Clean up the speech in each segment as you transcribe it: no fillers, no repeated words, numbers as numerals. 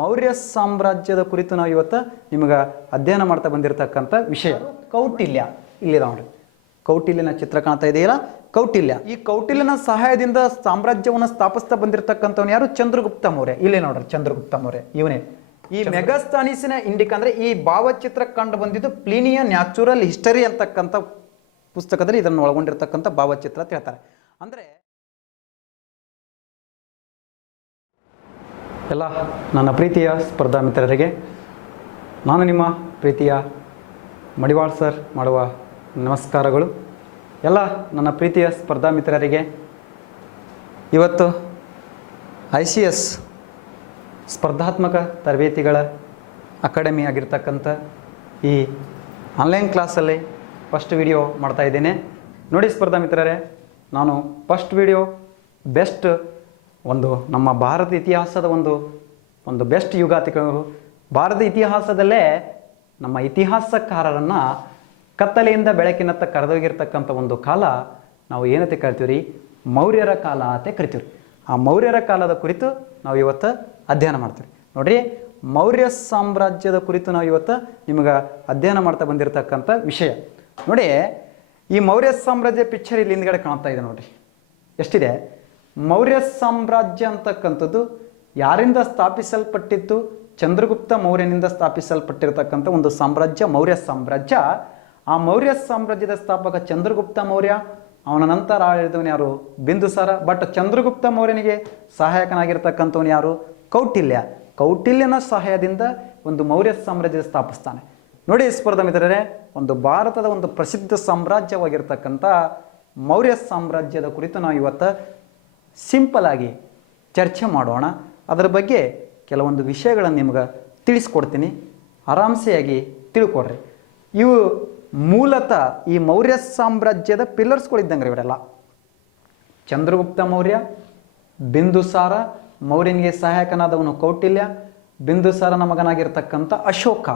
ಮೌರ್ಯ ಸಾಮ್ರಾಜ್ಯದ ಕುರಿತು ನಾವು ಇವತ್ತು ನಿಮಗೆ ಅಧ್ಯಯನ ಮಾಡ್ತಾ ಬಂದಿರತಕ್ಕಂಥ ವಿಷಯ ಕೌಟಿಲ್ಯ. ಇಲ್ಲಿದೆ ನೋಡ್ರಿ, ಕೌಟಿಲ್ಯನ ಚಿತ್ರ ಕಾಣ್ತಾ ಇದೆಯಲ್ಲ, ಕೌಟಿಲ್ಯ. ಈ ಕೌಟಿಲ್ಯನ ಸಹಾಯದಿಂದ ಸಾಮ್ರಾಜ್ಯವನ್ನು ಸ್ಥಾಪಿಸ್ತಾ ಬಂದಿರತಕ್ಕಂಥವ್ನು ಯಾರು? ಚಂದ್ರಗುಪ್ತ ಮೌರ್ಯ. ಇಲ್ಲೇ ನೋಡ್ರಿ, ಚಂದ್ರಗುಪ್ತ ಮೌರ್ಯ ಇವನೇ. ಈ ಮೆಗಾಸ್ಥಾನಿಸಿನ ಇಂಡಿಕಾ ಅಂದ್ರೆ ಈ ಭಾವಚಿತ್ರ ಕಂಡು ಬಂದಿದ್ದು ಪ್ಲೀನಿಯ ನ್ಯಾಚುರಲ್ ಹಿಸ್ಟರಿ ಅಂತಕ್ಕಂಥ ಪುಸ್ತಕದಲ್ಲಿ ಇದನ್ನು ಒಳಗೊಂಡಿರ್ತಕ್ಕಂಥ ಭಾವಚಿತ್ರ ಅಂತ ಹೇಳ್ತಾರೆ. ಅಂದ್ರೆ ಎಲ್ಲ ನನ್ನ ಪ್ರೀತಿಯ ಸ್ಪರ್ಧಾ ಮಿತ್ರರಿಗೆ ನಾನು ನಿಮ್ಮ ಪ್ರೀತಿಯ ಮಡಿವಾಳ್ ಸರ್ ಮಾಡುವ ನಮಸ್ಕಾರಗಳು. ಎಲ್ಲ ನನ್ನ ಪ್ರೀತಿಯ ಸ್ಪರ್ಧಾ ಮಿತ್ರರಿಗೆ ಇವತ್ತು ICS ಸ್ಪರ್ಧಾತ್ಮಕ ತರಬೇತಿಗಳ ಅಕಾಡೆಮಿ ಆಗಿರ್ತಕ್ಕಂಥ ಈ ಆನ್ಲೈನ್ ಕ್ಲಾಸಲ್ಲಿ ಫಸ್ಟ್ ವಿಡಿಯೋ ಮಾಡ್ತಾ ಇದ್ದೇನೆ. ನೋಡಿ ಸ್ಪರ್ಧಾ ಮಿತ್ರರೇ, ನಾನು ಫಸ್ಟ್ ವಿಡಿಯೋ ಬೆಸ್ಟ್ ಒಂದು ನಮ್ಮ ಭಾರತ ಇತಿಹಾಸದ ಒಂದು ಬೆಸ್ಟ್ ಯುಗಾತಿಗಳು, ಭಾರತ ಇತಿಹಾಸದಲ್ಲೇ ನಮ್ಮ ಇತಿಹಾಸಕಾರರನ್ನು ಕತ್ತಲೆಯಿಂದ ಬೆಳಕಿನತ್ತ ಕರೆದೋಗಿರ್ತಕ್ಕಂಥ ಒಂದು ಕಾಲ ನಾವು ಏನಂತ ಕರಿತೀವಿ ರೀ? ಮೌರ್ಯರ ಕಾಲ ಅಂತ ಕರಿತೀವಿ. ಆ ಮೌರ್ಯರ ಕಾಲದ ಕುರಿತು ನಾವು ಇವತ್ತು ಅಧ್ಯಯನ ಮಾಡ್ತೀವಿ. ನೋಡ್ರಿ, ಮೌರ್ಯ ಸಾಮ್ರಾಜ್ಯದ ಕುರಿತು ನಾವು ಇವತ್ತು ನಿಮಗೆ ಅಧ್ಯಯನ ಮಾಡ್ತಾ ಬಂದಿರತಕ್ಕಂಥ ವಿಷಯ. ನೋಡಿ, ಈ ಮೌರ್ಯ ಸಾಮ್ರಾಜ್ಯ ಪಿಕ್ಚರ್ ಇಲ್ಲಿ ಹಿಂದ್ಗಡೆ ಕಾಣ್ತಾ ಇದೆ ನೋಡ್ರಿ, ಎಷ್ಟಿದೆ. ಮೌರ್ಯ ಸಾಮ್ರಾಜ್ಯ ಅಂತಕ್ಕಂಥದ್ದು ಯಾರಿಂದ ಸ್ಥಾಪಿಸಲ್ಪಟ್ಟಿತ್ತು? ಚಂದ್ರಗುಪ್ತ ಮೌರ್ಯನಿಂದ ಸ್ಥಾಪಿಸಲ್ಪಟ್ಟಿರ್ತಕ್ಕಂಥ ಒಂದು ಸಾಮ್ರಾಜ್ಯ ಮೌರ್ಯ ಸಾಮ್ರಾಜ್ಯ. ಆ ಮೌರ್ಯ ಸಾಮ್ರಾಜ್ಯದ ಸ್ಥಾಪಕ ಚಂದ್ರಗುಪ್ತ ಮೌರ್ಯ, ಅವನ ನಂತರ ಆಳಿದವನು ಯಾರು? ಬಿಂದುಸಾರ. ಬಟ್ ಚಂದ್ರಗುಪ್ತ ಮೌರ್ಯನಿಗೆ ಸಹಾಯಕನಾಗಿರ್ತಕ್ಕಂಥವನು ಯಾರು? ಕೌಟಿಲ್ಯ. ಕೌಟಿಲ್ಯನ ಸಹಾಯದಿಂದ ಒಂದು ಮೌರ್ಯ ಸಾಮ್ರಾಜ್ಯ ಸ್ಥಾಪಿಸ್ತಾನೆ. ನೋಡಿ ಸ್ಪರ್ಧಾ ಮಿತ್ರರೇ, ಒಂದು ಭಾರತದ ಒಂದು ಪ್ರಸಿದ್ಧ ಸಾಮ್ರಾಜ್ಯವಾಗಿರ್ತಕ್ಕಂಥ ಮೌರ್ಯ ಸಾಮ್ರಾಜ್ಯದ ಕುರಿತು ನಾವು ಇವತ್ತು ಸಿಂಪಲ್ ಆಗಿ ಚರ್ಚೆ ಮಾಡೋಣ. ಅದರ ಬಗ್ಗೆ ಕೆಲವೊಂದು ವಿಷಯಗಳನ್ನು ನಿಮ್ಗೆ ತಿಳಿಸ್ಕೊಡ್ತೀನಿ, ಆರಾಮ್ಸೆಯಾಗಿ ತಿಳ್ಕೊಡ್ರಿ. ಇವು ಮೂಲತಃ ಈ ಮೌರ್ಯ ಸಾಮ್ರಾಜ್ಯದ ಪಿಲ್ಲರ್ಸ್ಗಳಿದ್ದಂಗೆ ಇವರೆಲ್ಲ. ಚಂದ್ರಗುಪ್ತ ಮೌರ್ಯ, ಬಿಂದುಸಾರ, ಮೌರ್ಯನಿಗೆ ಸಹಾಯಕನಾದವನು ಕೌಟಿಲ್ಯ, ಬಿಂದುಸಾರನ ಮಗನಾಗಿರ್ತಕ್ಕಂಥ ಅಶೋಕ.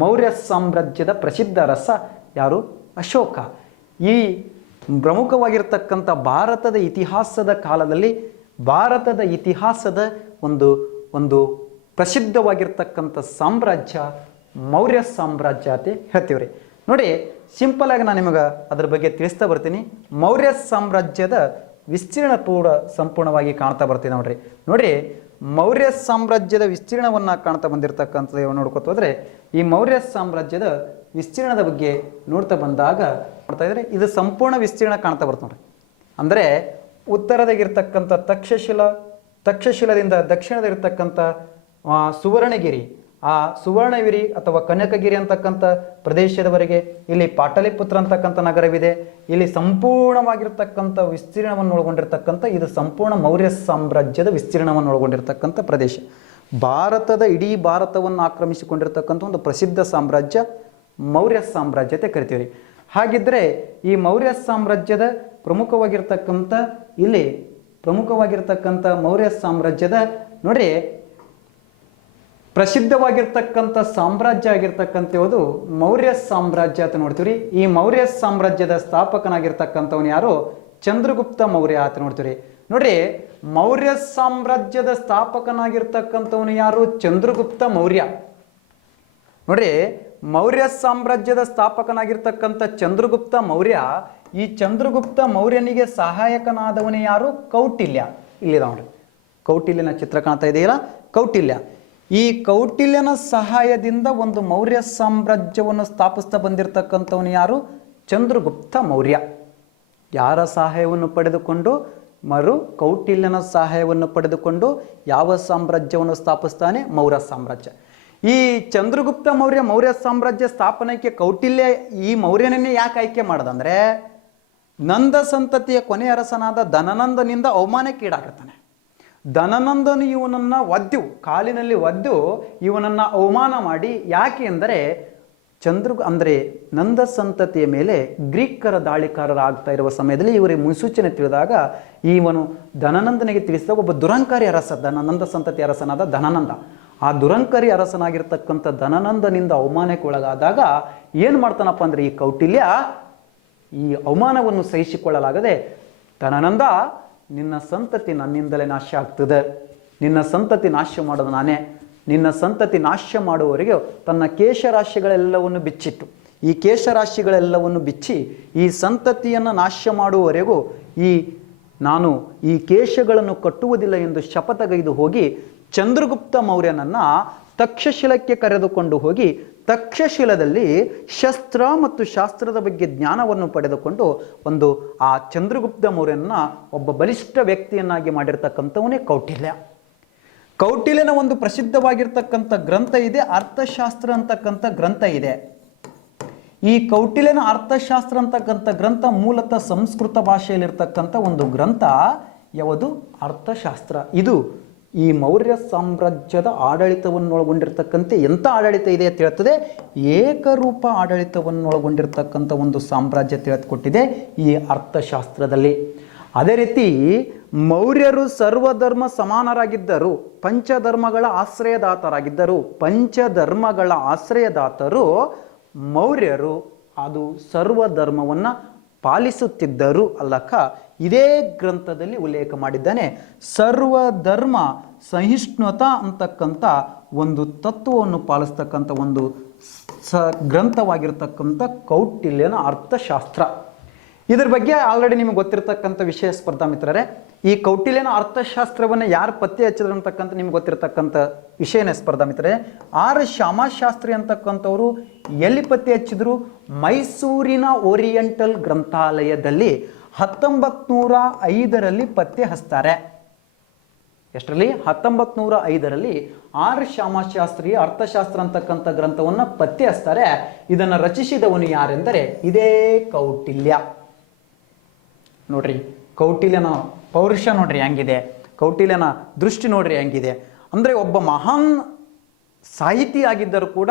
ಮೌರ್ಯ ಸಾಮ್ರಾಜ್ಯದ ಪ್ರಸಿದ್ಧ ಅರಸ ಯಾರು? ಅಶೋಕ. ಈ ಪ್ರಮುಖವಾಗಿರ್ತಕ್ಕಂಥ ಭಾರತದ ಇತಿಹಾಸದ ಕಾಲದಲ್ಲಿ ಭಾರತದ ಇತಿಹಾಸದ ಒಂದು ಪ್ರಸಿದ್ಧವಾಗಿರ್ತಕ್ಕಂಥ ಸಾಮ್ರಾಜ್ಯ ಮೌರ್ಯ ಸಾಮ್ರಾಜ್ಯ ಅಂತ ಹೇಳ್ತೀವ್ರಿ. ನೋಡಿ, ಸಿಂಪಲ್ ಆಗಿ ನಾನು ನಿಮಗೆ ಅದ್ರ ಬಗ್ಗೆ ತಿಳಿಸ್ತಾ ಬರ್ತೀನಿ. ಮೌರ್ಯ ಸಾಮ್ರಾಜ್ಯದ ವಿಸ್ತೀರ್ಣ ಸಂಪೂರ್ಣವಾಗಿ ಕಾಣ್ತಾ ಬರ್ತೀನಿ ನೋಡ್ರಿ. ನೋಡ್ರಿ, ಮೌರ್ಯ ಸಾಮ್ರಾಜ್ಯದ ವಿಸ್ತೀರ್ಣವನ್ನು ಕಾಣ್ತಾ ಬಂದಿರತಕ್ಕಂಥದ್ದು ನೋಡ್ಕೊತ ಹೋದ್ರೆ, ಈ ಮೌರ್ಯ ಸಾಮ್ರಾಜ್ಯದ ವಿಸ್ತೀರ್ಣದ ಬಗ್ಗೆ ನೋಡ್ತಾ ಬಂದಾಗ ನೋಡ್ತಾ ಇದ್ರೆ ಇದು ಸಂಪೂರ್ಣ ವಿಸ್ತೀರ್ಣ ಕಾಣ್ತಾ ಬರ್ತದೆ ನೋಡ್ರಿ. ಅಂದರೆ ಉತ್ತರದಾಗಿರ್ತಕ್ಕಂಥ ತಕ್ಷಶಿಲದಿಂದ ದಕ್ಷಿಣದಲ್ಲಿರ್ತಕ್ಕಂಥ ಸುವರ್ಣಗಿರಿ, ಆ ಸುವರ್ಣಗಿರಿ ಅಥವಾ ಕನಕಗಿರಿ ಅಂತಕ್ಕಂಥ ಪ್ರದೇಶದವರೆಗೆ ಇಲ್ಲಿ ಪಾಟಲಿಪುತ್ರ ಅಂತಕ್ಕಂಥ ನಗರವಿದೆ. ಇಲ್ಲಿ ಸಂಪೂರ್ಣವಾಗಿರ್ತಕ್ಕಂಥ ವಿಸ್ತೀರ್ಣವನ್ನು ಒಳಗೊಂಡಿರ್ತಕ್ಕಂಥ ಇದು ಸಂಪೂರ್ಣ ಮೌರ್ಯ ಸಾಮ್ರಾಜ್ಯದ ವಿಸ್ತೀರ್ಣವನ್ನು ಒಳಗೊಂಡಿರ್ತಕ್ಕಂಥ ಪ್ರದೇಶ. ಇಡೀ ಭಾರತವನ್ನು ಆಕ್ರಮಿಸಿಕೊಂಡಿರ್ತಕ್ಕಂಥ ಒಂದು ಪ್ರಸಿದ್ಧ ಸಾಮ್ರಾಜ್ಯ ಮೌರ್ಯ ಸಾಮ್ರಾಜ್ಯತೆ ಕರಿತೀವಿ. ಹಾಗಿದ್ರೆ ಈ ಮೌರ್ಯ ಸಾಮ್ರಾಜ್ಯದ ಪ್ರಮುಖವಾಗಿರ್ತಕ್ಕಂಥ ಮೌರ್ಯ ಸಾಮ್ರಾಜ್ಯದ ನೋಡ್ರಿ ಪ್ರಸಿದ್ಧವಾಗಿರ್ತಕ್ಕಂಥ ಸಾಮ್ರಾಜ್ಯ ಆಗಿರ್ತಕ್ಕಂಥ ಯಾವುದು? ಮೌರ್ಯ ಸಾಮ್ರಾಜ್ಯ ಅಂತ ನೋಡ್ತೀವಿ. ಈ ಮೌರ್ಯ ಸಾಮ್ರಾಜ್ಯದ ಸ್ಥಾಪಕನಾಗಿರ್ತಕ್ಕಂಥವನು ಯಾರು? ಚಂದ್ರಗುಪ್ತ ಮೌರ್ಯ ಅಂತ ನೋಡ್ತೀವಿ. ನೋಡ್ರಿ, ಮೌರ್ಯ ಸಾಮ್ರಾಜ್ಯದ ಸ್ಥಾಪಕನಾಗಿರ್ತಕ್ಕಂಥವನು ಯಾರು? ಚಂದ್ರಗುಪ್ತ ಮೌರ್ಯ. ನೋಡ್ರಿ, ಮೌರ್ಯ ಸಾಮ್ರಾಜ್ಯದ ಸ್ಥಾಪಕನಾಗಿರ್ತಕ್ಕಂಥ ಚಂದ್ರಗುಪ್ತ ಮೌರ್ಯ. ಈ ಚಂದ್ರಗುಪ್ತ ಮೌರ್ಯನಿಗೆ ಸಹಾಯಕನಾದವನೇ ಯಾರು? ಕೌಟಿಲ್ಯ. ಇಲ್ಲಿದೆ ನೋಡ್ರಿ, ಕೌಟಿಲ್ಯನ ಚಿತ್ರ ಕಾಣ್ತಾ ಇದೆಯಲ್ಲ, ಕೌಟಿಲ್ಯ. ಈ ಕೌಟಿಲ್ಯನ ಸಹಾಯದಿಂದ ಒಂದು ಮೌರ್ಯ ಸಾಮ್ರಾಜ್ಯವನ್ನು ಸ್ಥಾಪಿಸ್ತಾ ಬಂದಿರತಕ್ಕಂಥವನು ಯಾರು? ಚಂದ್ರಗುಪ್ತ ಮೌರ್ಯ. ಯಾರ ಸಹಾಯವನ್ನು ಪಡೆದುಕೊಂಡು? ಕೌಟಿಲ್ಯನ ಸಹಾಯವನ್ನು ಪಡೆದುಕೊಂಡು ಯಾವ ಸಾಮ್ರಾಜ್ಯವನ್ನು ಸ್ಥಾಪಿಸ್ತಾನೆ? ಮೌರ್ಯ ಸಾಮ್ರಾಜ್ಯ. ಈ ಚಂದ್ರಗುಪ್ತ ಮೌರ್ಯ ಸಾಮ್ರಾಜ್ಯ ಸ್ಥಾಪನೆಗೆ ಕೌಟಿಲ್ಯ ಈ ಮೌರ್ಯನನ್ನೇ ಯಾಕೆ ಆಯ್ಕೆ ಮಾಡದಂದ್ರೆ, ನಂದ ಸಂತತಿಯ ಕೊನೆಯ ಅರಸನಾದ ಧನನಂದನಿಂದ ಅವಮಾನಕ್ಕೀಡಾಗಿರ್ತಾನೆ. ಧನನಂದನು ಇವನನ್ನು ಕಾಲಿನಲ್ಲಿ ಒದ್ದು ಇವನನ್ನು ಅವಮಾನ ಮಾಡಿ, ಯಾಕೆ ಅಂದರೆ ನಂದ ಸಂತತಿಯ ಮೇಲೆ ಗ್ರೀಕರ ದಾಳಿಕಾರರಾಗ್ತಾ ಇರುವ ಸಮಯದಲ್ಲಿ ಇವರಿಗೆ ಮುನ್ಸೂಚನೆ ತಿಳಿದಾಗ ಇವನು ಧನನಂದನಿಗೆ ತಿಳಿಸಿದಾಗ ಒಬ್ಬ ದುರಂಕಾರಿ ಅರಸ, ನಂದ ಸಂತತಿ ಅರಸನಾದ ಧನನಂದ. ಆ ದುರಂಕಾರಿ ಅರಸನಾಗಿರ್ತಕ್ಕಂಥ ಧನನಂದನಿಂದ ಅವಮಾನಕ್ಕೆ ಒಳಗಾದಾಗ ಏನು ಮಾಡ್ತಾನಪ್ಪ ಅಂದರೆ ಈ ಕೌಟಿಲ್ಯ ಈ ಅವಮಾನವನ್ನು ಸಹಿಸಿಕೊಳ್ಳಲಾಗದೆ, ಧನನಂದ, ನಿನ್ನ ಸಂತತಿ ನನ್ನಿಂದಲೇ ನಾಶ ಆಗ್ತದೆ, ನಿನ್ನ ಸಂತತಿ ನಾಶ ಮಾಡೋದು ನಾನೇ, ನಿನ್ನ ಸಂತತಿ ನಾಶ ಮಾಡುವವರೆಗೆ ತನ್ನ ಕೇಶರಾಶಿಗಳೆಲ್ಲವನ್ನು ಬಿಚ್ಚಿಟ್ಟು, ಈ ಕೇಶರಾಶಿಗಳೆಲ್ಲವನ್ನು ಬಿಚ್ಚಿ ಈ ಸಂತತಿಯನ್ನು ನಾಶ ಮಾಡುವವರೆಗೂ ನಾನು ಈ ಕೇಶಗಳನ್ನು ಕಟ್ಟುವುದಿಲ್ಲ ಎಂದು ಶಪಥಗೈದು ಹೋಗಿ ಚಂದ್ರಗುಪ್ತ ಮೌರ್ಯನನ್ನು ತಕ್ಷಶಿಲಕ್ಕೆ ಕರೆದುಕೊಂಡು ಹೋಗಿ ತಕ್ಷಶಿಲದಲ್ಲಿ ಶಸ್ತ್ರ ಮತ್ತು ಶಾಸ್ತ್ರದ ಬಗ್ಗೆ ಜ್ಞಾನವನ್ನು ಪಡೆದುಕೊಂಡು ಆ ಚಂದ್ರಗುಪ್ತ ಮೌರ್ಯನನ್ನ ಒಬ್ಬ ಬಲಿಷ್ಠ ವ್ಯಕ್ತಿಯನ್ನಾಗಿ ಮಾಡಿರ್ತಕ್ಕಂಥವನೇ ಕೌಟಿಲ್ಯ. ಕೌಟಿಲ್ಯನ ಒಂದು ಪ್ರಸಿದ್ಧವಾಗಿರ್ತಕ್ಕಂಥ ಗ್ರಂಥ ಇದೆ, ಅರ್ಥಶಾಸ್ತ್ರ ಅಂತಕ್ಕಂಥ ಗ್ರಂಥ ಇದೆ. ಈ ಕೌಟಿಲ್ಯನ ಅರ್ಥಶಾಸ್ತ್ರ ಅಂತಕ್ಕಂಥ ಗ್ರಂಥ ಮೂಲತಃ ಸಂಸ್ಕೃತ ಭಾಷೆಯಲ್ಲಿರ್ತಕ್ಕಂಥ ಒಂದು ಗ್ರಂಥ. ಯಾವುದು? ಅರ್ಥಶಾಸ್ತ್ರ. ಇದು ಈ ಮೌರ್ಯ ಸಾಮ್ರಾಜ್ಯದ ಆಡಳಿತವನ್ನು ಒಳಗೊಂಡಿರ್ತಕ್ಕಂತೆ ಎಂಥ ಆಡಳಿತ ಇದೆ ಅಂತ ಹೇಳ್ತದೆ, ಏಕರೂಪ ಆಡಳಿತವನ್ನು ಒಳಗೊಂಡಿರ್ತಕ್ಕಂಥ ಒಂದು ಸಾಮ್ರಾಜ್ಯ ತಿಳಿದುಕೊಟ್ಟಿದೆ ಈ ಅರ್ಥಶಾಸ್ತ್ರದಲ್ಲಿ. ಅದೇ ರೀತಿ ಮೌರ್ಯರು ಸರ್ವಧರ್ಮ ಸಮಾನರಾಗಿದ್ದರು, ಪಂಚಧರ್ಮಗಳ ಆಶ್ರಯದಾತರಾಗಿದ್ದರು. ಪಂಚಧರ್ಮಗಳ ಆಶ್ರಯದಾತರು ಮೌರ್ಯರು, ಅದು ಸರ್ವಧರ್ಮವನ್ನು ಪಾಲಿಸುತ್ತಿದ್ದರು ಅಲ್ಲಕ ಇದೇ ಗ್ರಂಥದಲ್ಲಿ ಉಲ್ಲೇಖ ಮಾಡಿದ್ದಾನೆ. ಸರ್ವಧರ್ಮ ಸಹಿಷ್ಣುತಾ ಅಂತಕ್ಕಂಥ ಒಂದು ತತ್ವವನ್ನು ಪಾಲಿಸ್ತಕ್ಕಂಥ ಒಂದು ಗ್ರಂಥವಾಗಿರ್ತಕ್ಕಂಥ ಕೌಟಿಲ್ಯನ ಅರ್ಥಶಾಸ್ತ್ರ. ಇದ್ರ ಬಗ್ಗೆ ಆಲ್ರೆಡಿ ನಿಮಗೆ ಗೊತ್ತಿರತಕ್ಕಂಥ ವಿಷಯ ಸ್ಪರ್ಧಾ ಮಿತ್ರರೇ. ಈ ಕೌಟಿಲ್ಯನ ಅರ್ಥಶಾಸ್ತ್ರವನ್ನು ಯಾರು ಪತ್ತೆ ಹಚ್ಚಿದ್ರು ಅಂತಕ್ಕಂಥ ನಿಮ್ಗೆ ಗೊತ್ತಿರತಕ್ಕಂಥ ವಿಷಯನೇ ಸ್ಪರ್ಧಾ ಮಿತ್ರರೇ. ಆರ್ ಶ್ಯಾಮಶಾಸ್ತ್ರಿ ಅಂತಕ್ಕಂಥವರು ಎಲ್ಲಿ ಪತ್ತೆ ಹಚ್ಚಿದ್ರು? ಮೈಸೂರಿನ ಓರಿಯೆಂಟಲ್ ಗ್ರಂಥಾಲಯದಲ್ಲಿ 1905ರಲ್ಲಿ ಪತ್ತೆ ಹಚ್ತಾರೆ. ಎಷ್ಟರಲ್ಲಿ? 1905ರಲ್ಲಿ ಆರ್ ಶ್ಯಾಮಶಾಸ್ತ್ರಿಯ ಅರ್ಥಶಾಸ್ತ್ರ ಅಂತಕ್ಕಂಥ ಗ್ರಂಥವನ್ನು ಪತ್ತೆ ಹಚ್ತಾರೆ. ಇದನ್ನು ರಚಿಸಿದವನು ಯಾರೆಂದರೆ ಇದೇ ಕೌಟಿಲ್ಯ. ನೋಡ್ರಿ, ಕೌಟಿಲ್ಯನ ಪೌರುಷ ನೋಡ್ರಿ ಹೆಂಗಿದೆ, ಕೌಟಿಲ್ಯನ ದೃಷ್ಟಿ ನೋಡ್ರಿ ಹೆಂಗಿದೆ. ಅಂದರೆ ಒಬ್ಬ ಮಹಾನ್ ಸಾಹಿತಿ ಆಗಿದ್ದರೂ ಕೂಡ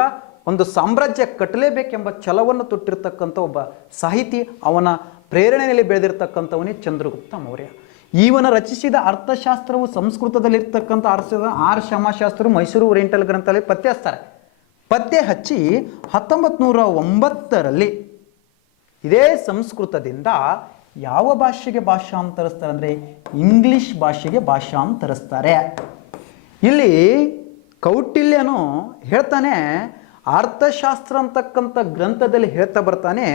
ಒಂದು ಸಾಮ್ರಾಜ್ಯ ಕಟ್ಟಲೇಬೇಕೆಂಬ ಛಲವನ್ನು ತೊಟ್ಟಿರ್ತಕ್ಕಂಥ ಒಬ್ಬ ಸಾಹಿತಿ, ಅವನ ಪ್ರೇರಣೆಯಲ್ಲಿ ಬೆಳೆದಿರ್ತಕ್ಕಂಥವನೇ ಚಂದ್ರಗುಪ್ತ ಮೌರ್ಯ. ಇವನ ರಚಿಸಿದ ಅರ್ಥಶಾಸ್ತ್ರವು ಸಂಸ್ಕೃತದಲ್ಲಿರ್ತಕ್ಕಂಥ ಆರ್ ಶ್ಯಾಮಶಾಸ್ತ್ರಿ ಮೈಸೂರು ಓರಿಯೆಂಟಲ್ ಗ್ರಂಥಾಲಯ ಪತ್ತೆ ಹಚ್ತಾರೆ. ಪತ್ತೆ ಹಚ್ಚಿ 1909ರಲ್ಲಿ ಇದೇ ಸಂಸ್ಕೃತದಿಂದ ಯಾವ ಭಾಷೆಗೆ ಭಾಷಾಂತರಿಸ್ತಾರೆ ಅಂದರೆ ಇಂಗ್ಲಿಷ್ ಭಾಷೆಗೆ ಭಾಷಾಂತರಿಸ್ತಾರೆ. ಇಲ್ಲಿ ಕೌಟಿಲ್ಯನು ಹೇಳ್ತಾನೆ, ಅರ್ಥಶಾಸ್ತ್ರ ಅಂತಕ್ಕಂಥ ಗ್ರಂಥದಲ್ಲಿ ಹೇಳ್ತಾ ಬರ್ತಾನೆ,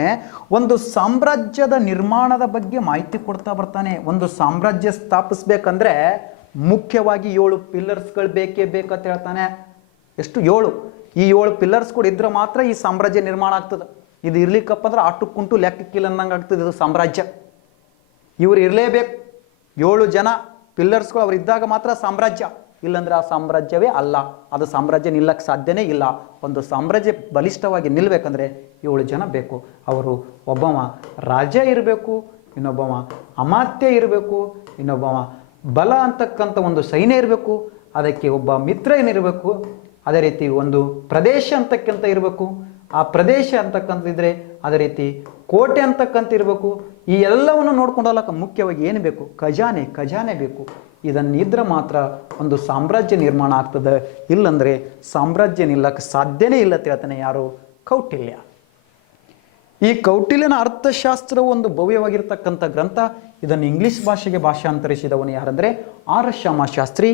ಒಂದು ಸಾಮ್ರಾಜ್ಯದ ನಿರ್ಮಾಣದ ಬಗ್ಗೆ ಮಾಹಿತಿ ಕೊಡ್ತಾ ಬರ್ತಾನೆ. ಒಂದು ಸಾಮ್ರಾಜ್ಯ ಸ್ಥಾಪಿಸ್ಬೇಕಂದ್ರೆ ಮುಖ್ಯವಾಗಿ 7 ಪಿಲ್ಲರ್ಸ್ಗಳು ಬೇಕೇ ಬೇಕಂತ ಹೇಳ್ತಾನೆ. ಎಷ್ಟು? 7. ಈ 7 ಪಿಲ್ಲರ್ಸ್ಗಳು ಇದ್ರೆ ಮಾತ್ರ ಈ ಸಾಮ್ರಾಜ್ಯ ನಿರ್ಮಾಣ ಆಗ್ತದೆ. ಇದು ಇರ್ಲಿಕ್ಕಪ್ಪ ಅಂದ್ರೆ ಆಟಕ್ಕುಂಟು ಲೆಕ್ಕಕ್ಕಿಲ್ಲ ಅನ್ನಂಗೆ ಆಗ್ತದೆ ಇದು ಸಾಮ್ರಾಜ್ಯ. ಇವ್ರು ಇರಲೇಬೇಕು, 7 ಜನ ಪಿಲ್ಲರ್ಸ್ಗಳು ಅವ್ರು ಇದ್ದಾಗ ಮಾತ್ರ ಸಾಮ್ರಾಜ್ಯ, ಇಲ್ಲಾಂದ್ರೆ ಆ ಸಾಮ್ರಾಜ್ಯವೇ ಅಲ್ಲ, ಅದು ಸಾಮ್ರಾಜ್ಯ ನಿಲ್ಲಕ್ಕೆ ಸಾಧ್ಯನೇ ಇಲ್ಲ. ಒಂದು ಸಾಮ್ರಾಜ್ಯ ಬಲಿಷ್ಠವಾಗಿ ನಿಲ್ಲಬೇಕಂದ್ರೆ 7 ಜನ ಬೇಕು. ಅವರು ಒಬ್ಬವ ರಾಜ ಇರಬೇಕು, ಇನ್ನೊಬ್ಬವ ಅಮಾತ್ಯ ಇರಬೇಕು, ಇನ್ನೊಬ್ಬವ ಬಲ ಅಂತಕ್ಕಂಥ ಒಂದು ಸೈನ್ಯ ಇರಬೇಕು, ಅದಕ್ಕೆ ಒಬ್ಬ ಮಿತ್ರ ಏನಿರಬೇಕು, ಅದೇ ರೀತಿ ಒಂದು ಪ್ರದೇಶ ಅಂತಕ್ಕಂಥ ಇರಬೇಕು, ಆ ಪ್ರದೇಶ ಅಂತಕ್ಕಂಥ ಇದ್ರೆ ಅದೇ ರೀತಿ ಕೋಟೆ ಅಂತಕ್ಕಂಥ ಇರಬೇಕು. ಈ ಎಲ್ಲವನ್ನು ನೋಡ್ಕೊಂಡೋಲಕ್ಕೆ ಮುಖ್ಯವಾಗಿ ಏನು ಬೇಕು? ಖಜಾನೆ ಬೇಕು. ಇದನ್ನಿದ್ರೆ ಮಾತ್ರ ಒಂದು ಸಾಮ್ರಾಜ್ಯ ನಿರ್ಮಾಣ ಆಗ್ತದೆ, ಇಲ್ಲಂದ್ರೆ ಸಾಮ್ರಾಜ್ಯ ನಿಲ್ಲಕ್ಕೆ ಸಾಧ್ಯನೇ ಇಲ್ಲ ಅಂತ ಹೇಳ್ತಾನೆ ಯಾರು? ಕೌಟಿಲ್ಯ. ಈ ಕೌಟಿಲ್ಯನ ಅರ್ಥಶಾಸ್ತ್ರವು ಒಂದು ಭವ್ಯವಾಗಿರ್ತಕ್ಕಂಥ ಗ್ರಂಥ. ಇದನ್ನು ಇಂಗ್ಲಿಷ್ ಭಾಷೆಗೆ ಭಾಷಾಂತರಿಸಿದವನು ಯಾರಂದರೆ ಆರ್ ಶ್ಯಾಮಶಾಸ್ತ್ರಿ.